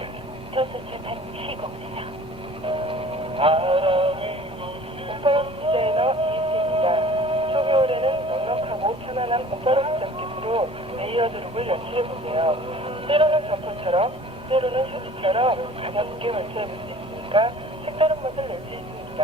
도서출판 시공사. 오빠로 디자이너 이수입니다. 초겨울에는 넉넉하고 편안한 오빠로 자켓으로 레이어드룩을 연출해보세요. 때로는 점퍼처럼, 때로는 셔츠처럼 가볍게 연출해볼 수 있으니까 색다른 맛을 낼 수 있습니다.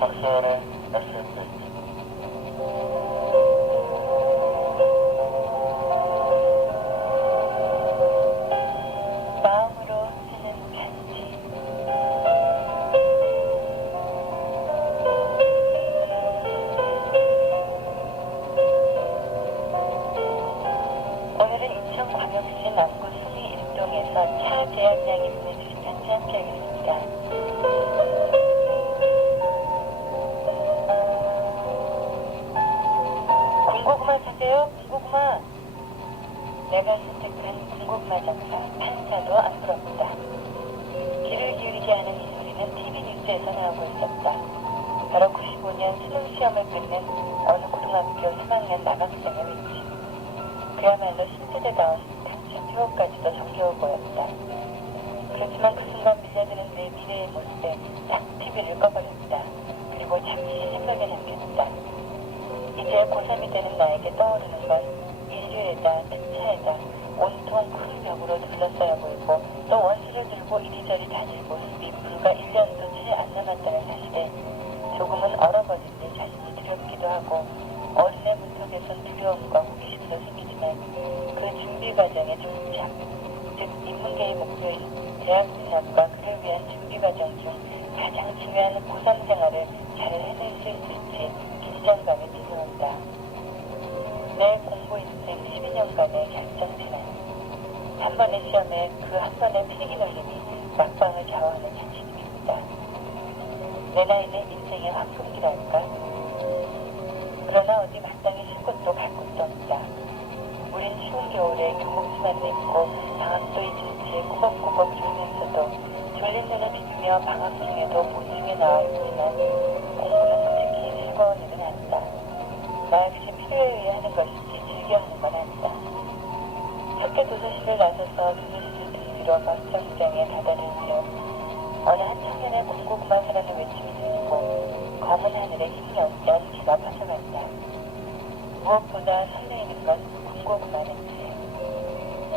박소연의 FM데이트. 마음으로 쓰는 편지. 오늘은 인천광역시 남구 수미 1동에서 차 계약량이 보내주신 편지 함께하겠습니다. 군고구마 사세요. 군고구마. 내가 선택한 군고구마 장사 판사도 안 부럽다. 귀를 기울이게 하는 이 소리는 TV 뉴스에서 나오고 있었다. 바로 95년 수능 시험을 끝낸 어느 고등학교 3학년 남학생의 위치. 그야말로 신세대다운 당시 표어까지도 정겨워 보였다. 그렇지만 그 순간 밀려드는 내 미래의 모습에 딱 TV를 꺼버렸다. 그리고 잠시 생각에 잠겼다. 이제 고3이 되는 나에게 떠오르는 건 인류에다 특차에다 온통 큰 벽으로 둘러싸여 보이고 또 원수를 들고 이리저리 다닐 모습이 불과 1년도 채 안 남았다는 사실에 조금은 얼어버린 내 자신이 두렵기도 하고 어린애 문턱에선 두려움과 호기심도 생기지만 그 준비 과정의 종착, 즉 인문계의 목표인 대학 진학과 그를 위한 준비 과정 중 가장 중요한 고3 생활을 잘 해낼 수 있을지 긴장감이 들어온다. 내 공부 인생 12년간의 결정 지난 한 번의 시험에 그 한 번의 필기 놀림이 막방을 좌우하는 현실입니다. 내 나이는 인생의 황금기랄까? 그러나 어디 마땅히 쉴 곳도 갈 곳도 없다. 우린 추운 겨울에 교복치만 입고 방학도 잊은 채 꾸벅꾸벅 졸면서도 졸린 눈을 비비며 방학 중에도 보충에 나와 있지만 공부는 솔직히 즐거운 일은 아니다. 나 역시 필요에 의해 하는 것이지 즐겨 하는 건 아니다. 학교 도서실을 나서서 도서실을 들으러 버스 정류장에 다다른 중 어느 한 청년의 공고구마사라는 외침이 들리고 검은 하늘에 힘이 연기가 퍼져간다. 무엇보다 설레이는 건 공고구마는지.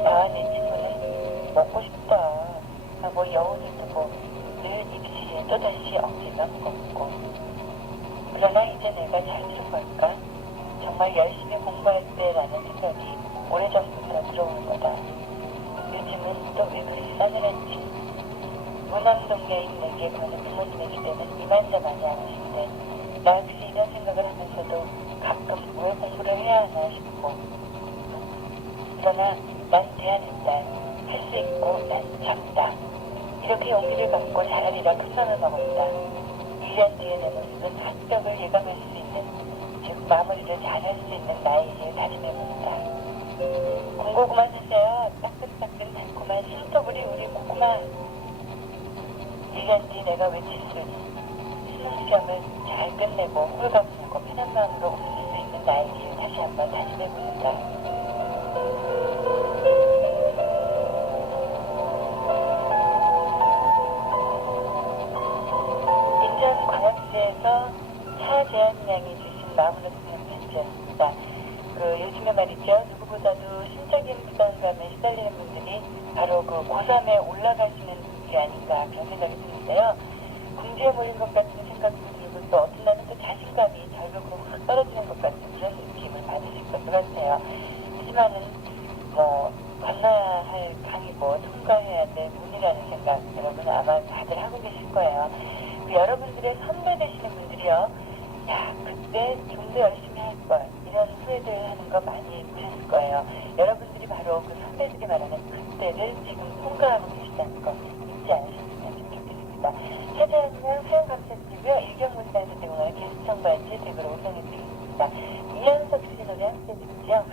나와 내 친구는 먹고 싶다 하고 여운을 두고 늘 입시에 또다시 억지가 무겁고 그러나 이제 내가 잘 들은 걸까? 정말 열심히 공부할 때라는 생각이 오래전부터 들어오는 거다. 요즘은 또 왜 그리 싸늘한지. 무남동네인 내게 거는 부모님의 기대는 이만저만이 아니신데 나 역시 이런 생각을 하면서도 가끔 왜 공부를 해야 하나 싶고 그러나 난 대안했다. 할 수 있고 난 적다. 이렇게 용기를 갖고 잘하리라 큰맘을 먹었다. 1년 뒤에 내 모습은 합격을 예감할 수 있는 즉 마무리를 잘할 수 있는 나이에 다짐해본다. 공고구마 사세요. 따끈따끈 달콤한 신토부리 우리 고구마. 1년 뒤 내가 외칠수록 수능시험을 잘 끝내고 홀가분하고 편한 마음으로 웃을 수 있는 나이를 다시 한번 다짐해본다. 인천광역시에서 차재현양이 주신 마음으로 쓰는 편지였습니다. 요즘에 말이죠. 누구보다도 심적인 부담감에 시달리는 분들이 바로 고3에 올라가시는 분들이 아닌가 그런 생각이 드는데요. 궁지에 몰린 것 같은 생각도 들고 또 어떤 날은 또 자신감이 절벽으로 확 떨어지는 것 같은 그런 느낌을 받으실 것 같아요. 하지만은 건너야 할 강이고 통과해야 될 문이라는 생각 여러분 아마 다들 하고 계실 거예요. 여러분들의 선배 되시는 분들이요. 야, 그때 좀 더 열심히 할 걸. 이런 후회들 하는 거 많이 보셨을 거예요. 여러분들이 바로 그 선배들이 말하는 그때를 지금 통과하고 계시다는 거 잊지 않으셨으면 좋겠습니다. 차재현양 사연 감사드리고요. 일경문단에서 제공하는 게스트 청바지 댁으로 오성해드리겠습니다. 이현석 씨 노래 함께 듣죠.